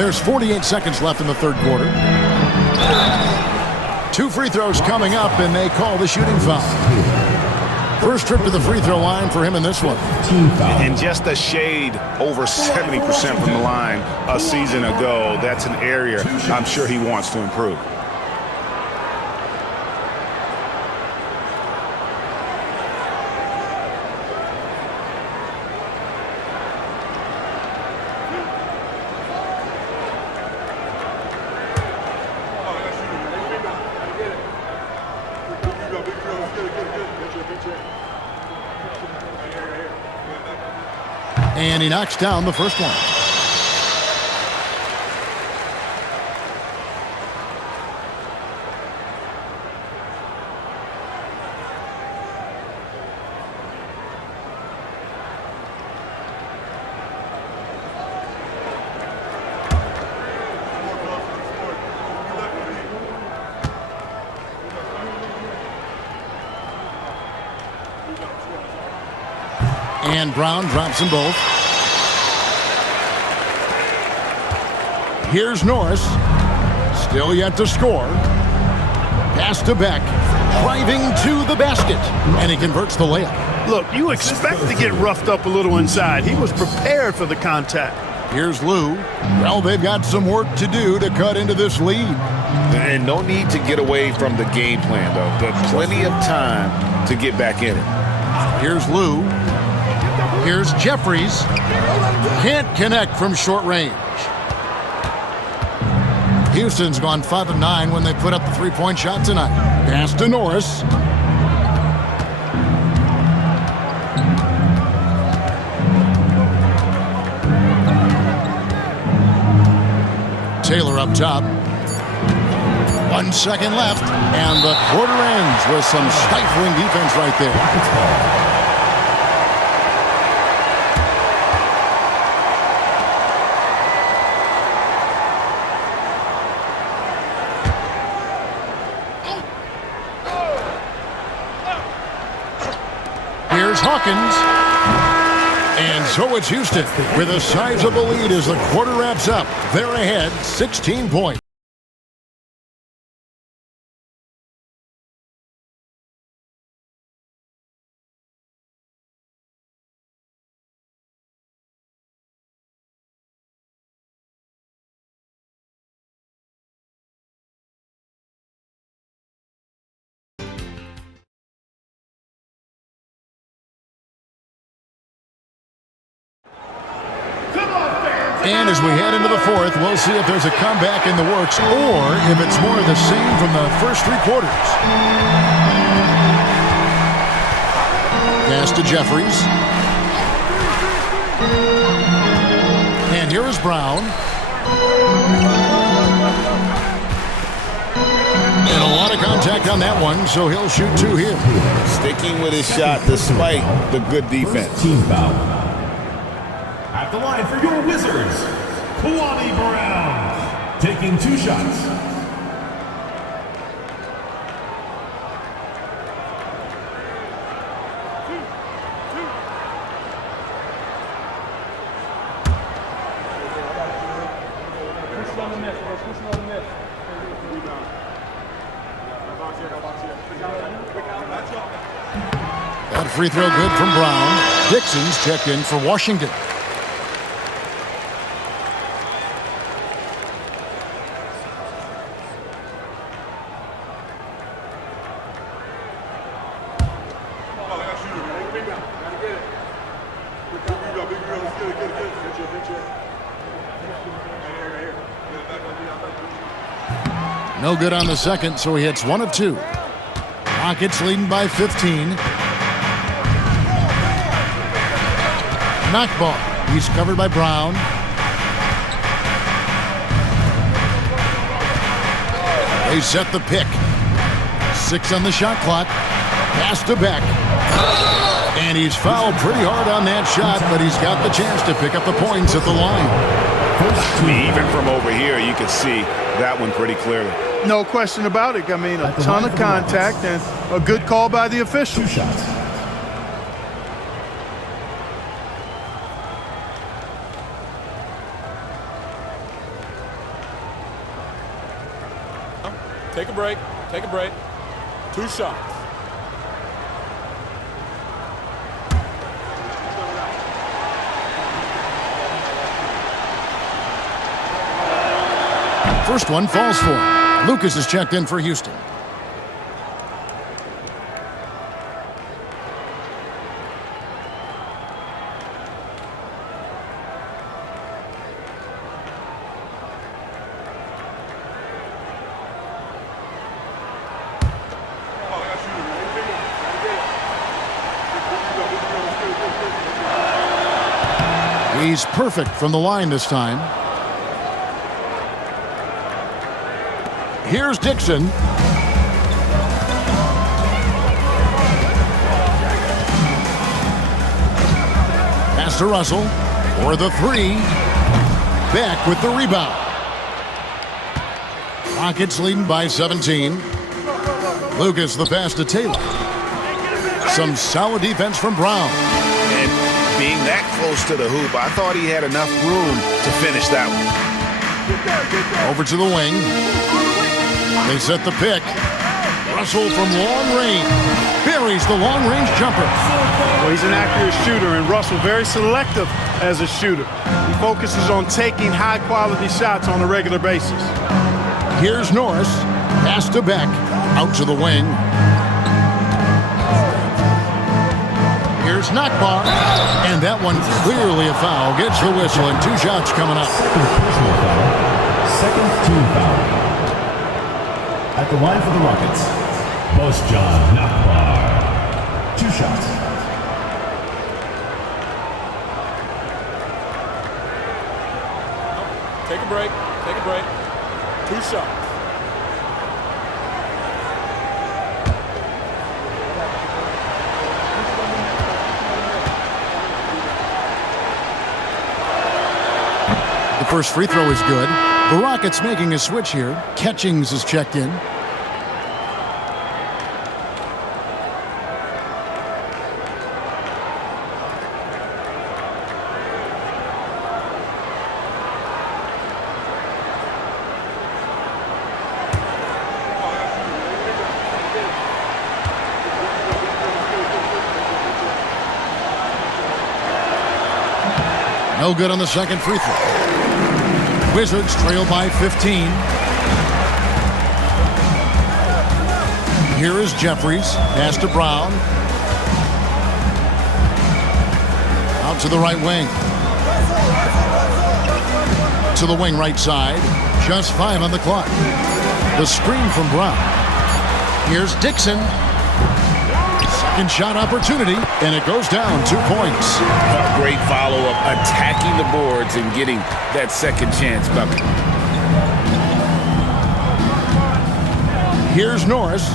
There's 48 seconds left in the third quarter. 2 free throws coming up, and they call the shooting foul. First trip to the free throw line for him in this one. And just a shade over 70% from the line a season ago. That's an area I'm sure he wants to improve. And he knocks down the first one. And Brown drops them both. Here's Norris. Still yet to score. Pass to Beck. Driving to the basket. And he converts the layup. Look, you expect to get roughed up a little inside. He was prepared for the contact. Here's Lou. Well, they've got some work to do to cut into this lead. And no need to get away from the game plan, though. But plenty of time to get back in it. Here's Lou. Here's Jeffries. Can't connect from short range. Houston's gone 5 of 9 when they put up the three-point shot tonight. Pass to Norris. Taylor up top. 1 second left, and the quarter ends with some stifling defense right there. Here's Hawkins. And so it's Houston with a sizable lead as the quarter wraps up. They're ahead 16 points. And as we head into the fourth, we'll see if there's a comeback in the works or if it's more of the same from the first 3 quarters. Pass to Jeffries. And here is Brown. And a lot of contact on that one, so he'll shoot 2 here. Sticking with his shot despite the good defense. Team foul. At the line for your Wizards, Kwame Brown, taking 2 shots. That free throw good from Brown. Dixon's checked in for Washington. No good on the second, so he hits 1 of 2. Rockets leading by 15. Knock ball. He's covered by Brown. They set the pick. 6 on the shot clock. Pass to Beck. And he's fouled pretty hard on that shot, but he's got the chance to pick up the points at the line. Even from over here, you can see that one pretty clearly. No question about it. I mean, a ton of contact and a good call by the official. 2 shots. Take a break. Take a break. 2 shots. First one falls for him. Lucas is checked in for Houston. He's perfect from the line this time. Here's Dixon. Pass to Russell for the 3. Beck with the rebound. Rockets leading by 17. Lucas the pass to Taylor. Some solid defense from Brown. And being that close to the hoop, I thought he had enough room to finish that one. Over to the wing. They set the pick. Russell from long range. Buries the long-range jumper. Well, he's an accurate shooter, and Russell very selective as a shooter. He focuses on taking high-quality shots on a regular basis. Here's Norris. Pass to Beck. Out to the wing. Here's Knockbar. And that one clearly a foul. Gets the whistle, and 2 shots coming up. Second team foul. At the line for the Rockets, Bojan Nakbar. 2 shots. Take a break. Take a break. 2 shots. The first free throw is good. The Rockets making a switch here. Katangos is checked in. No good on the second free throw. Wizards trail by 15. Here is Jeffries. Pass to Brown. Out to the right wing. To the wing right side. Just 5 on the clock. The screen from Brown. Here's Dixon. Second shot opportunity, and it goes down 2 points. Great follow-up, attacking the boards and getting that second chance bucket. Here's Norris.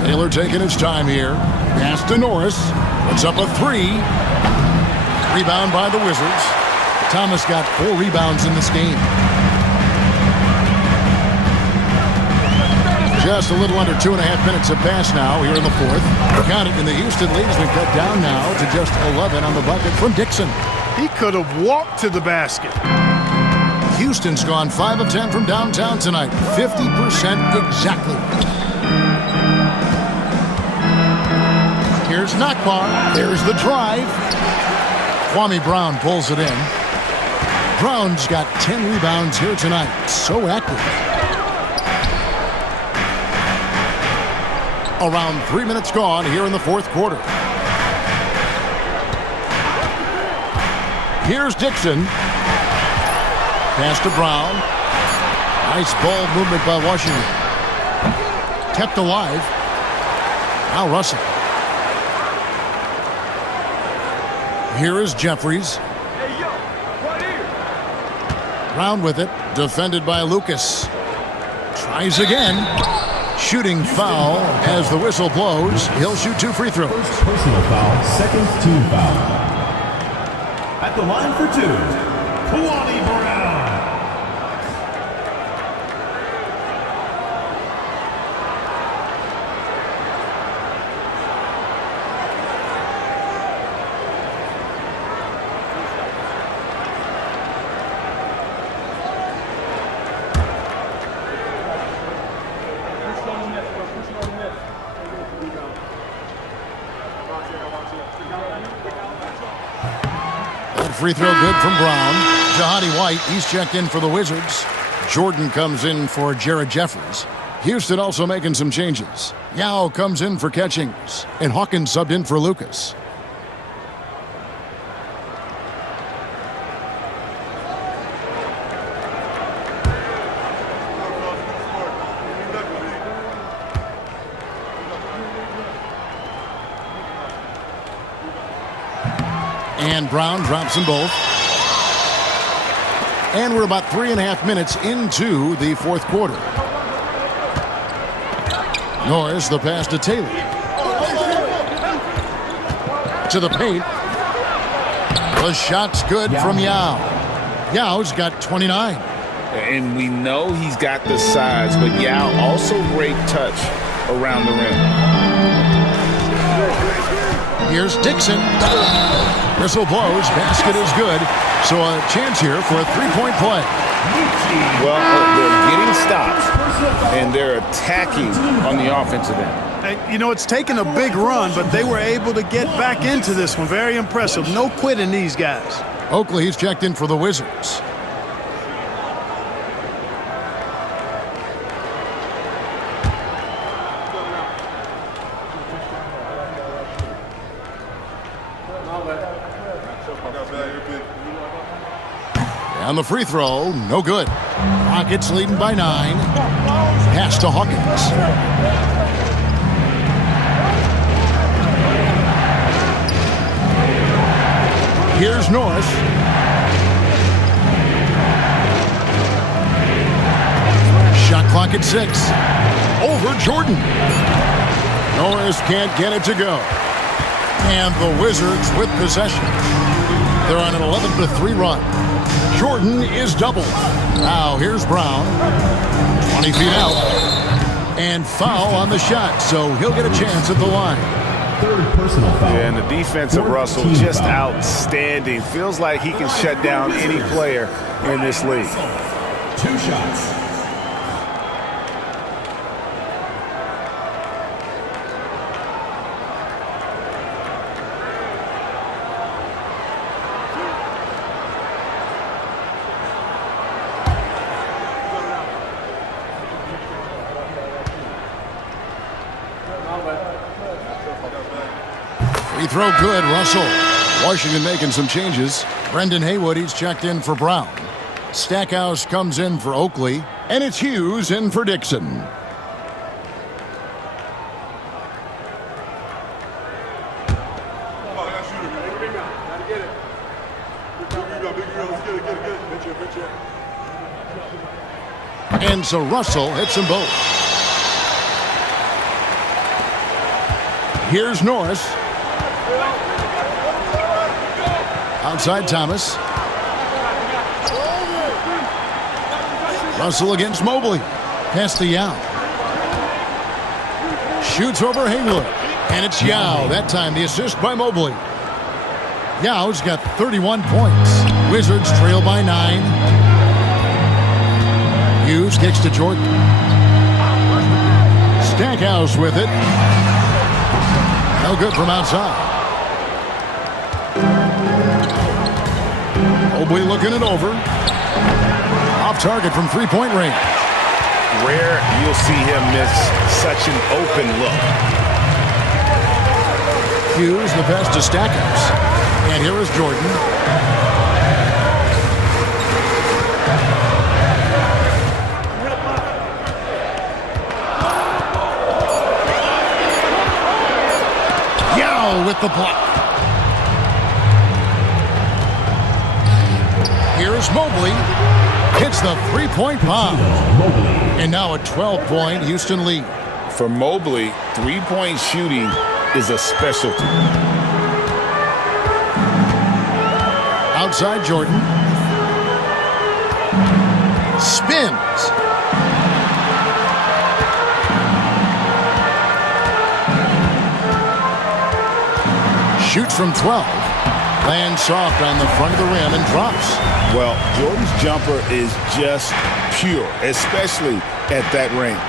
Taylor taking his time here. Pass to Norris. Puts up a 3. Rebound by the Wizards. Thomas got 4 rebounds in this game. Just a little under 2.5 minutes have passed now here in the fourth. Count it, and the Houston lead has been cut down now to just 11 on the bucket from Dixon. He could have walked to the basket. Houston's gone 5 of 10 from downtown tonight. 50% exactly. Here's Nakbar. There's the drive. Kwame Brown pulls it in. Brown's got 10 rebounds here tonight. So active. Around 3 minutes gone here in the fourth quarter. Here's Dixon. Pass to Brown. Nice ball movement by Washington. Kept alive. Now Russell. Here is Jeffries. Brown with it. Defended by Lucas. Tries again. Shooting foul as the whistle blows. He'll shoot 2 free throws. First personal foul, second team foul. At the line for 2, Kwame Brown. Free throw good from Brown. Jahadi White, he's checked in for the Wizards. Jordan comes in for Jared Jeffries. Houston also making some changes. Yao comes in for Katangos, and Hawkins subbed in for Lucas. And Brown drops them both. And we're about 3.5 minutes into the fourth quarter. Norris, the pass to Taylor. To the paint. The shot's good from Yao. Yao's got 29. And we know he's got the size, but Yao also great touch around the rim. Here's Dixon. Whistle blows. Basket is good. So a chance here for a 3-point play. Well, they're getting stops, and they're attacking on the offensive end. And, you know, it's taken a big run, but they were able to get back into this one. Very impressive. No quitting these guys. Oakley, he's checked in for the Wizards. On the free throw, no good. Rockets leading by 9. Pass to Hawkins. Here's Norris. Rocket 6. Over Jordan. Norris can't get it to go. And the Wizards with possession. They're on an 11-3 run. Jordan is doubled. Now here's Brown. 20 feet out. And foul on the shot, so he'll get a chance at the line. Third personal foul. Yeah, and the defense of Russell just outstanding. Feels like he can shut down any player in this league. 2 shots. Free throw good, Russell. Washington making some changes. Brendan Haywood, he's checked in for Brown. Stackhouse comes in for Oakley. And it's Hughes in for Dixon. And so Russell hits them both. Here's Norris. Outside Thomas. Russell against Mobley. Pass to Yao. Shoots over Haywood. And it's Yao. That time the assist by Mobley. Yao's got 31 points. Wizards trail by 9. Hughes kicks to Jordan. Stackhouse with it. No good from outside. Mobley looking it over. Off target from three-point range. Rare you'll see him miss such an open look. Hughes the pass to Stackhouse. And here is Jordan. Yao with the block. Here's Mobley. Hits the three-point bomb. And now a 12-point Houston lead. For Mobley, three-point shooting is a specialty. Outside Jordan. Spins. Shoots from 12. Lands soft on the front of the rim and drops. Well, Jordan's jumper is just pure, especially at that range.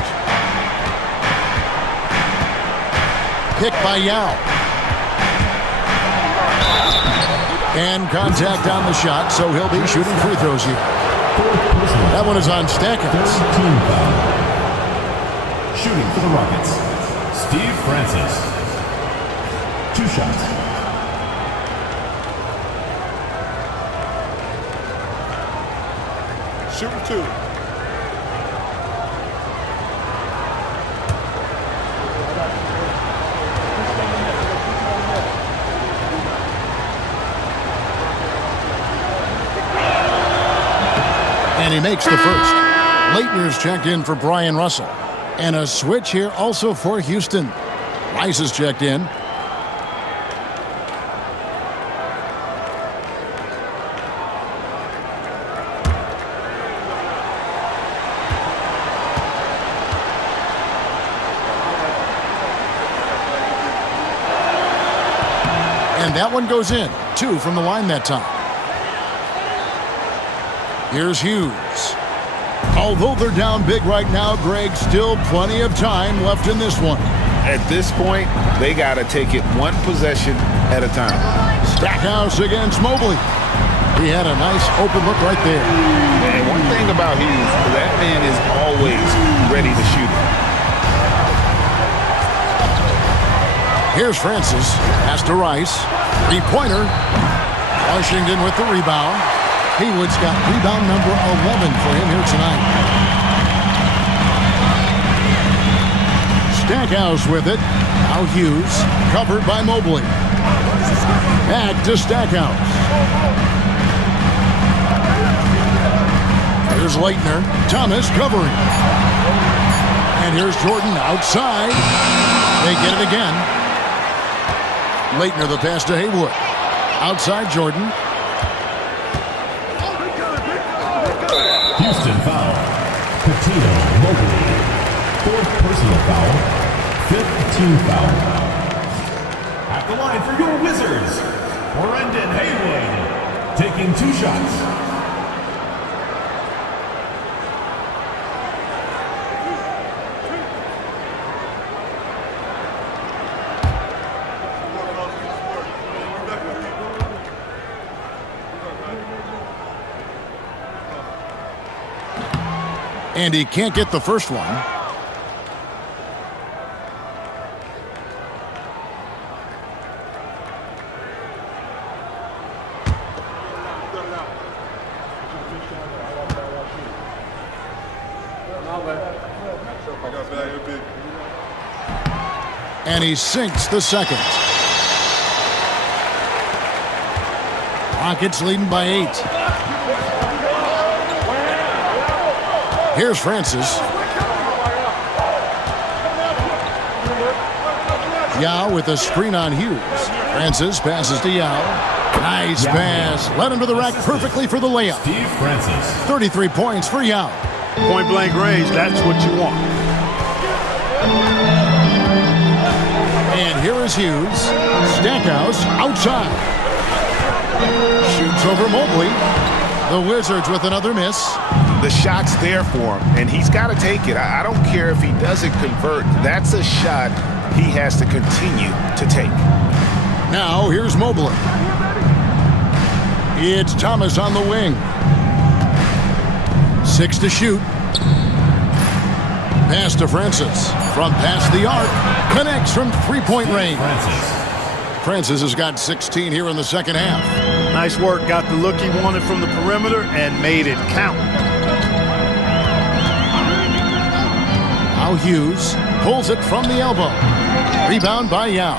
Pick by Yao. And contact on the shot, so he'll be shooting free throws here. That one is on Stackhouse. Team foul. Shooting for the Rockets, Steve Francis. 2 shots. Shooting 2. And he makes the first. Leitner's checked in for Brian Russell. And a switch here also for Houston. Rice is checked in. And that one goes in. 2 from the line that time. Here's Hughes. Although they're down big right now, Greg, still plenty of time left in this one. At this point, they got to take it one possession at a time. Stackhouse against Mobley. He had a nice open look right there. And one thing about Hughes, that man is always ready to shoot. Here's Francis. Pass to Rice. Three-pointer. Washington with the rebound. Haywood's got rebound number 11 for him here tonight. Stackhouse with it. Now Hughes. Covered by Mobley. Back to Stackhouse. Here's Leitner. Thomas covering. And here's Jordan outside. They get it again. Leitner the pass to Haywood. Outside Jordan. Houston foul. Patino Mobley. 4th personal foul. 5th team foul. At the line for your Wizards, Brendan Haywood, taking 2 shots. And he can't get the first one. And he sinks the second. Rockets leading by 8. Here's Francis. Yao with a screen on Hughes. Francis passes to Yao. Nice pass. Led him to the rack perfectly for the layup. Steve Francis. 33 points for Yao. Point blank range, that's what you want. And here is Hughes. Stackhouse outside. Shoots over Mobley. The Wizards with another miss. The shot's there for him, and he's got to take it. I don't care if he doesn't convert. That's a shot he has to continue to take. Now here's Mobley. It's Thomas on the wing. 6 to shoot. Pass to Francis. From past the arc. Connects from 3-point range. Francis has got 16 here in the second half. Nice work. Got the look he wanted from the perimeter and made it count. Now Hughes pulls it from the elbow. Rebound by Yao.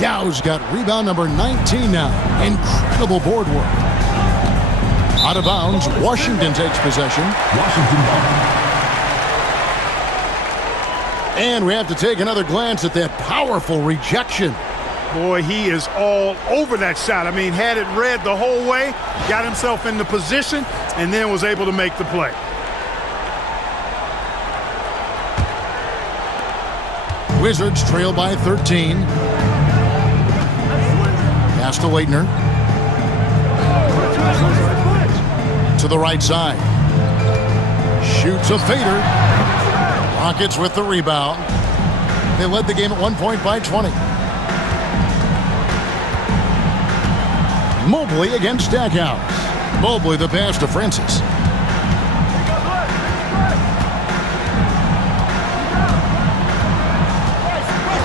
Yao's got rebound number 19 now. Incredible board work. Out of bounds, Washington takes possession. And we have to take another glance at that powerful rejection. Boy, he is all over that shot. I mean, had it read the whole way, got himself in the position, and then was able to make the play. Wizards trail by 13. Pass to Leitner. To the right side. Shoots a fader. Rockets with the rebound. They led the game at 1 point by 20. Mobley against Stackhouse. Mobley the pass to Francis.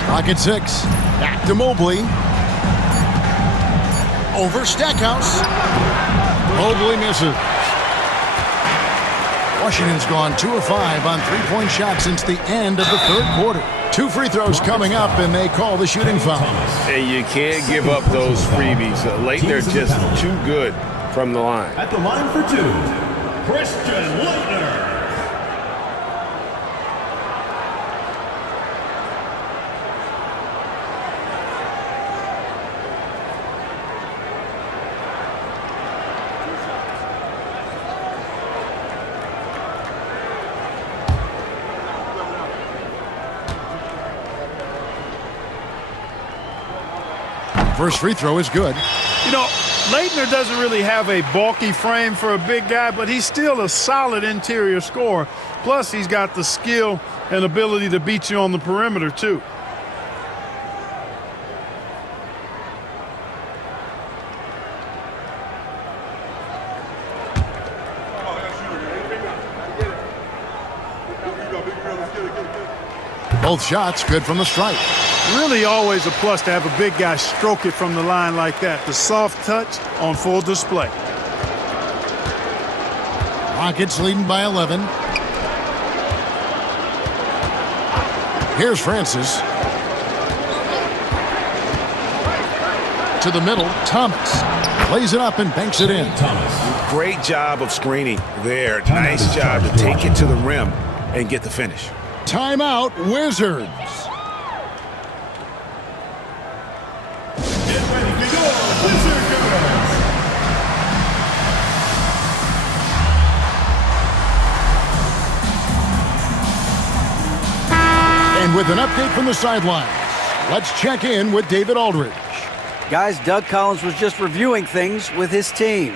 Rocket 6. Back to Mobley. Over Stackhouse. Mobley misses. Washington's gone 2 of 5 on 3-point shots since the end of the third quarter. 2 free throws coming up, and they call the shooting foul. And you can't give up those freebies. Leitner just too good from the line. At the line for 2, Christian Leitner. First free throw is good. You know, Leitner doesn't really have a bulky frame for a big guy, but he's still a solid interior scorer. Plus, he's got the skill and ability to beat you on the perimeter, too. Both shots good from the stripe. Really always a plus to have a big guy stroke it from the line like that. The soft touch on full display. Rockets leading by 11. Here's Francis. To the middle, Thomas. Plays it up and banks it in. Thomas. Great job of screening there. Nice job to take it to the rim and get the finish. Timeout, Wizards. Get ready to go, Wizard girls. And with an update from the sidelines, let's check in with David Aldridge. Guys, Doug Collins was just reviewing things with his team.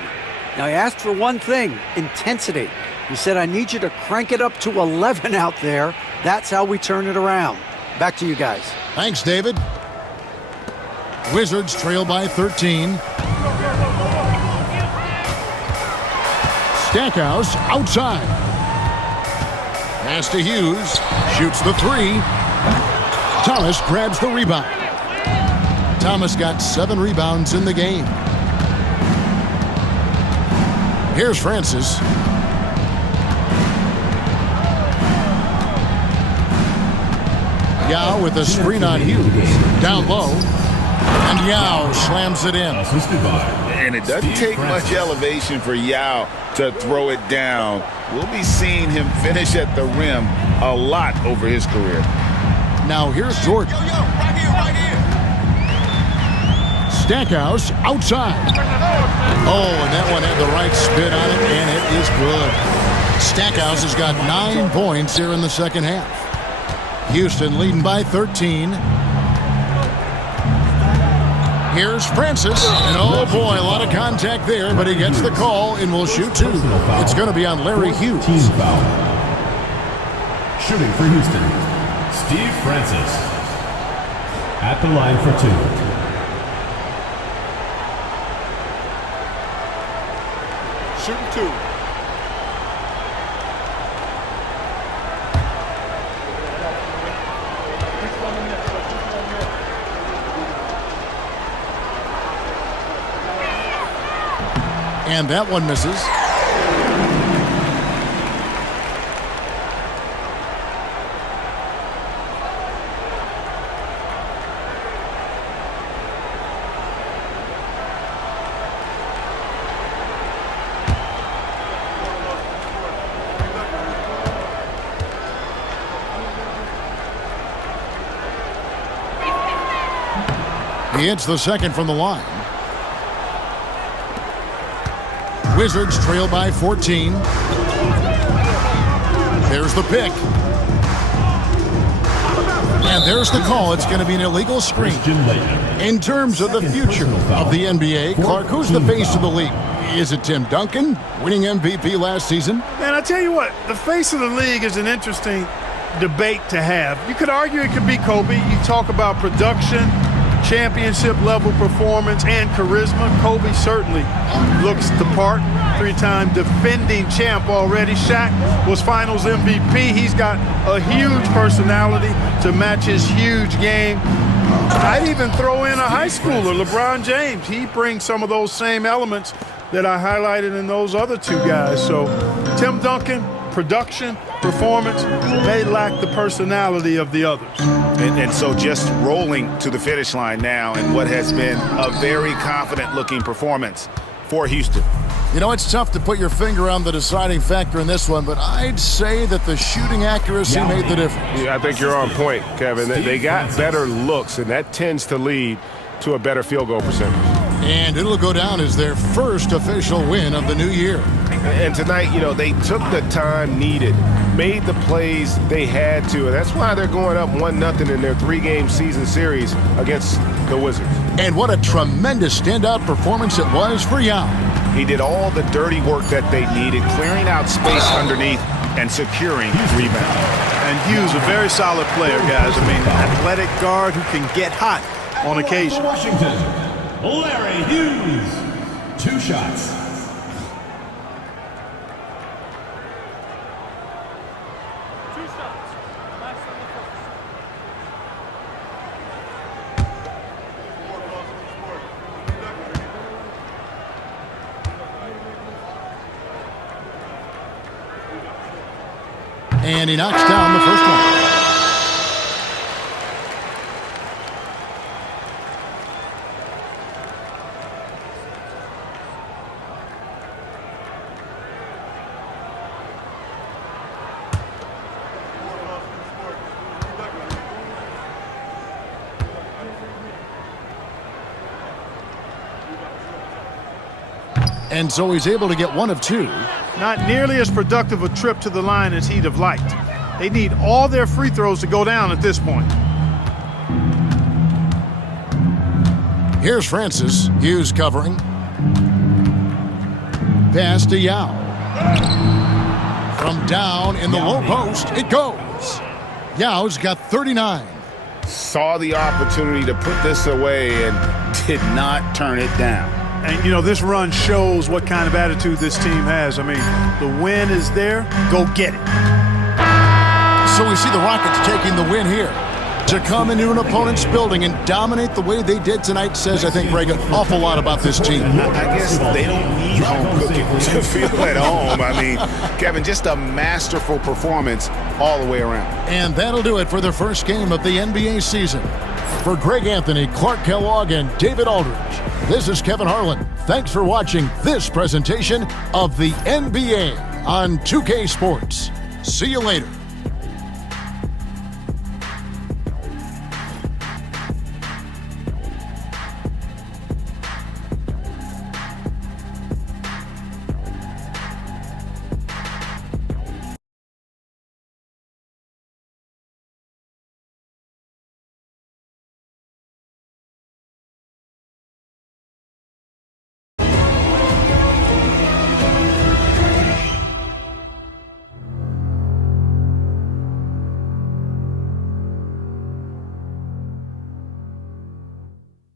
Now, he asked for one thing, intensity. He said, I need you to crank it up to 11 out there. That's how we turn it around. Back to you guys. Thanks, David. Wizards trail by 13. Stackhouse outside. Pass to Hughes. Shoots the three. Thomas grabs the rebound. Thomas got 7 rebounds in the game. Here's Francis. Yao with a screen on Hughes. Down low. And Yao slams it in. And it doesn't take much elevation for Yao to throw it down. We'll be seeing him finish at the rim a lot over his career. Now here's Jordan. Right here. Stackhouse outside. Oh, and that one had the right spin on it, and it is good. Stackhouse has got 9 points here in the second half. Houston leading by 13. Here's Francis. And oh boy, a lot of contact there, but he gets the call and will shoot 2. It's going to be on Larry Hughes. Team foul. Shooting for Houston, Steve Francis. At the line for 2. Shooting 2. And that one misses. He hits the second from the line. Wizards trail by 14. There's the pick. And there's the call. It's going to be an illegal screen. In terms of the future of the NBA, Clark, who's the face of the league? Is it Tim Duncan, winning MVP last season? Man, I tell you what, the face of the league is an interesting debate to have. You could argue it could be Kobe. You talk about production, championship level performance, and charisma. Kobe certainly looks the part. 3-time defending champ already. Shaq was finals MVP. He's got a huge personality to match his huge game. I'd even throw in a high schooler, LeBron James. He brings some of those same elements that I highlighted in those other 2 guys. So Tim Duncan, production, performance, may lack the personality of the others. And so just rolling to the finish line now in what has been a very confident-looking performance for Houston. You know, it's tough to put your finger on the deciding factor in this one, but I'd say that the shooting accuracy made the difference. Yeah, I think you're on point, Kevin. They got better looks, and that tends to lead to a better field goal percentage. And it'll go down as their first official win of the new year. And tonight, you know, they took the time needed, made the plays they had to, and that's why they're going up 1-0 in their 3-game season series against the Wizards. And what a tremendous standout performance it was for Yao. He did all the dirty work that they needed, clearing out space underneath and securing rebounds. And Hughes, a very solid player, guys. I mean, athletic guard who can get hot on occasion. Washington, Larry Hughes. 2 shots. And he knocks down the first one. And so he's able to get 1 of 2. Not nearly as productive a trip to the line as he'd have liked. They need all their free throws to go down at this point. Here's Francis. Hughes covering. Pass to Yao. From down in the low post, it goes. Yao's got 39. Saw the opportunity to put this away and did not turn it down. And, you know, this run shows what kind of attitude this team has. I mean, the win is there. Go get it. So we see the Rockets taking the win here. To come into an opponent's building and dominate the way they did tonight says, I think, Greg, an awful lot about this team. I guess they don't need home cooking to feel at home. I mean, Kevin, just a masterful performance all the way around. And that'll do it for the first game of the NBA season. For Greg Anthony, Clark Kellogg, and David Aldridge, this is Kevin Harlan. Thanks for watching this presentation of the NBA on 2K Sports. See you later.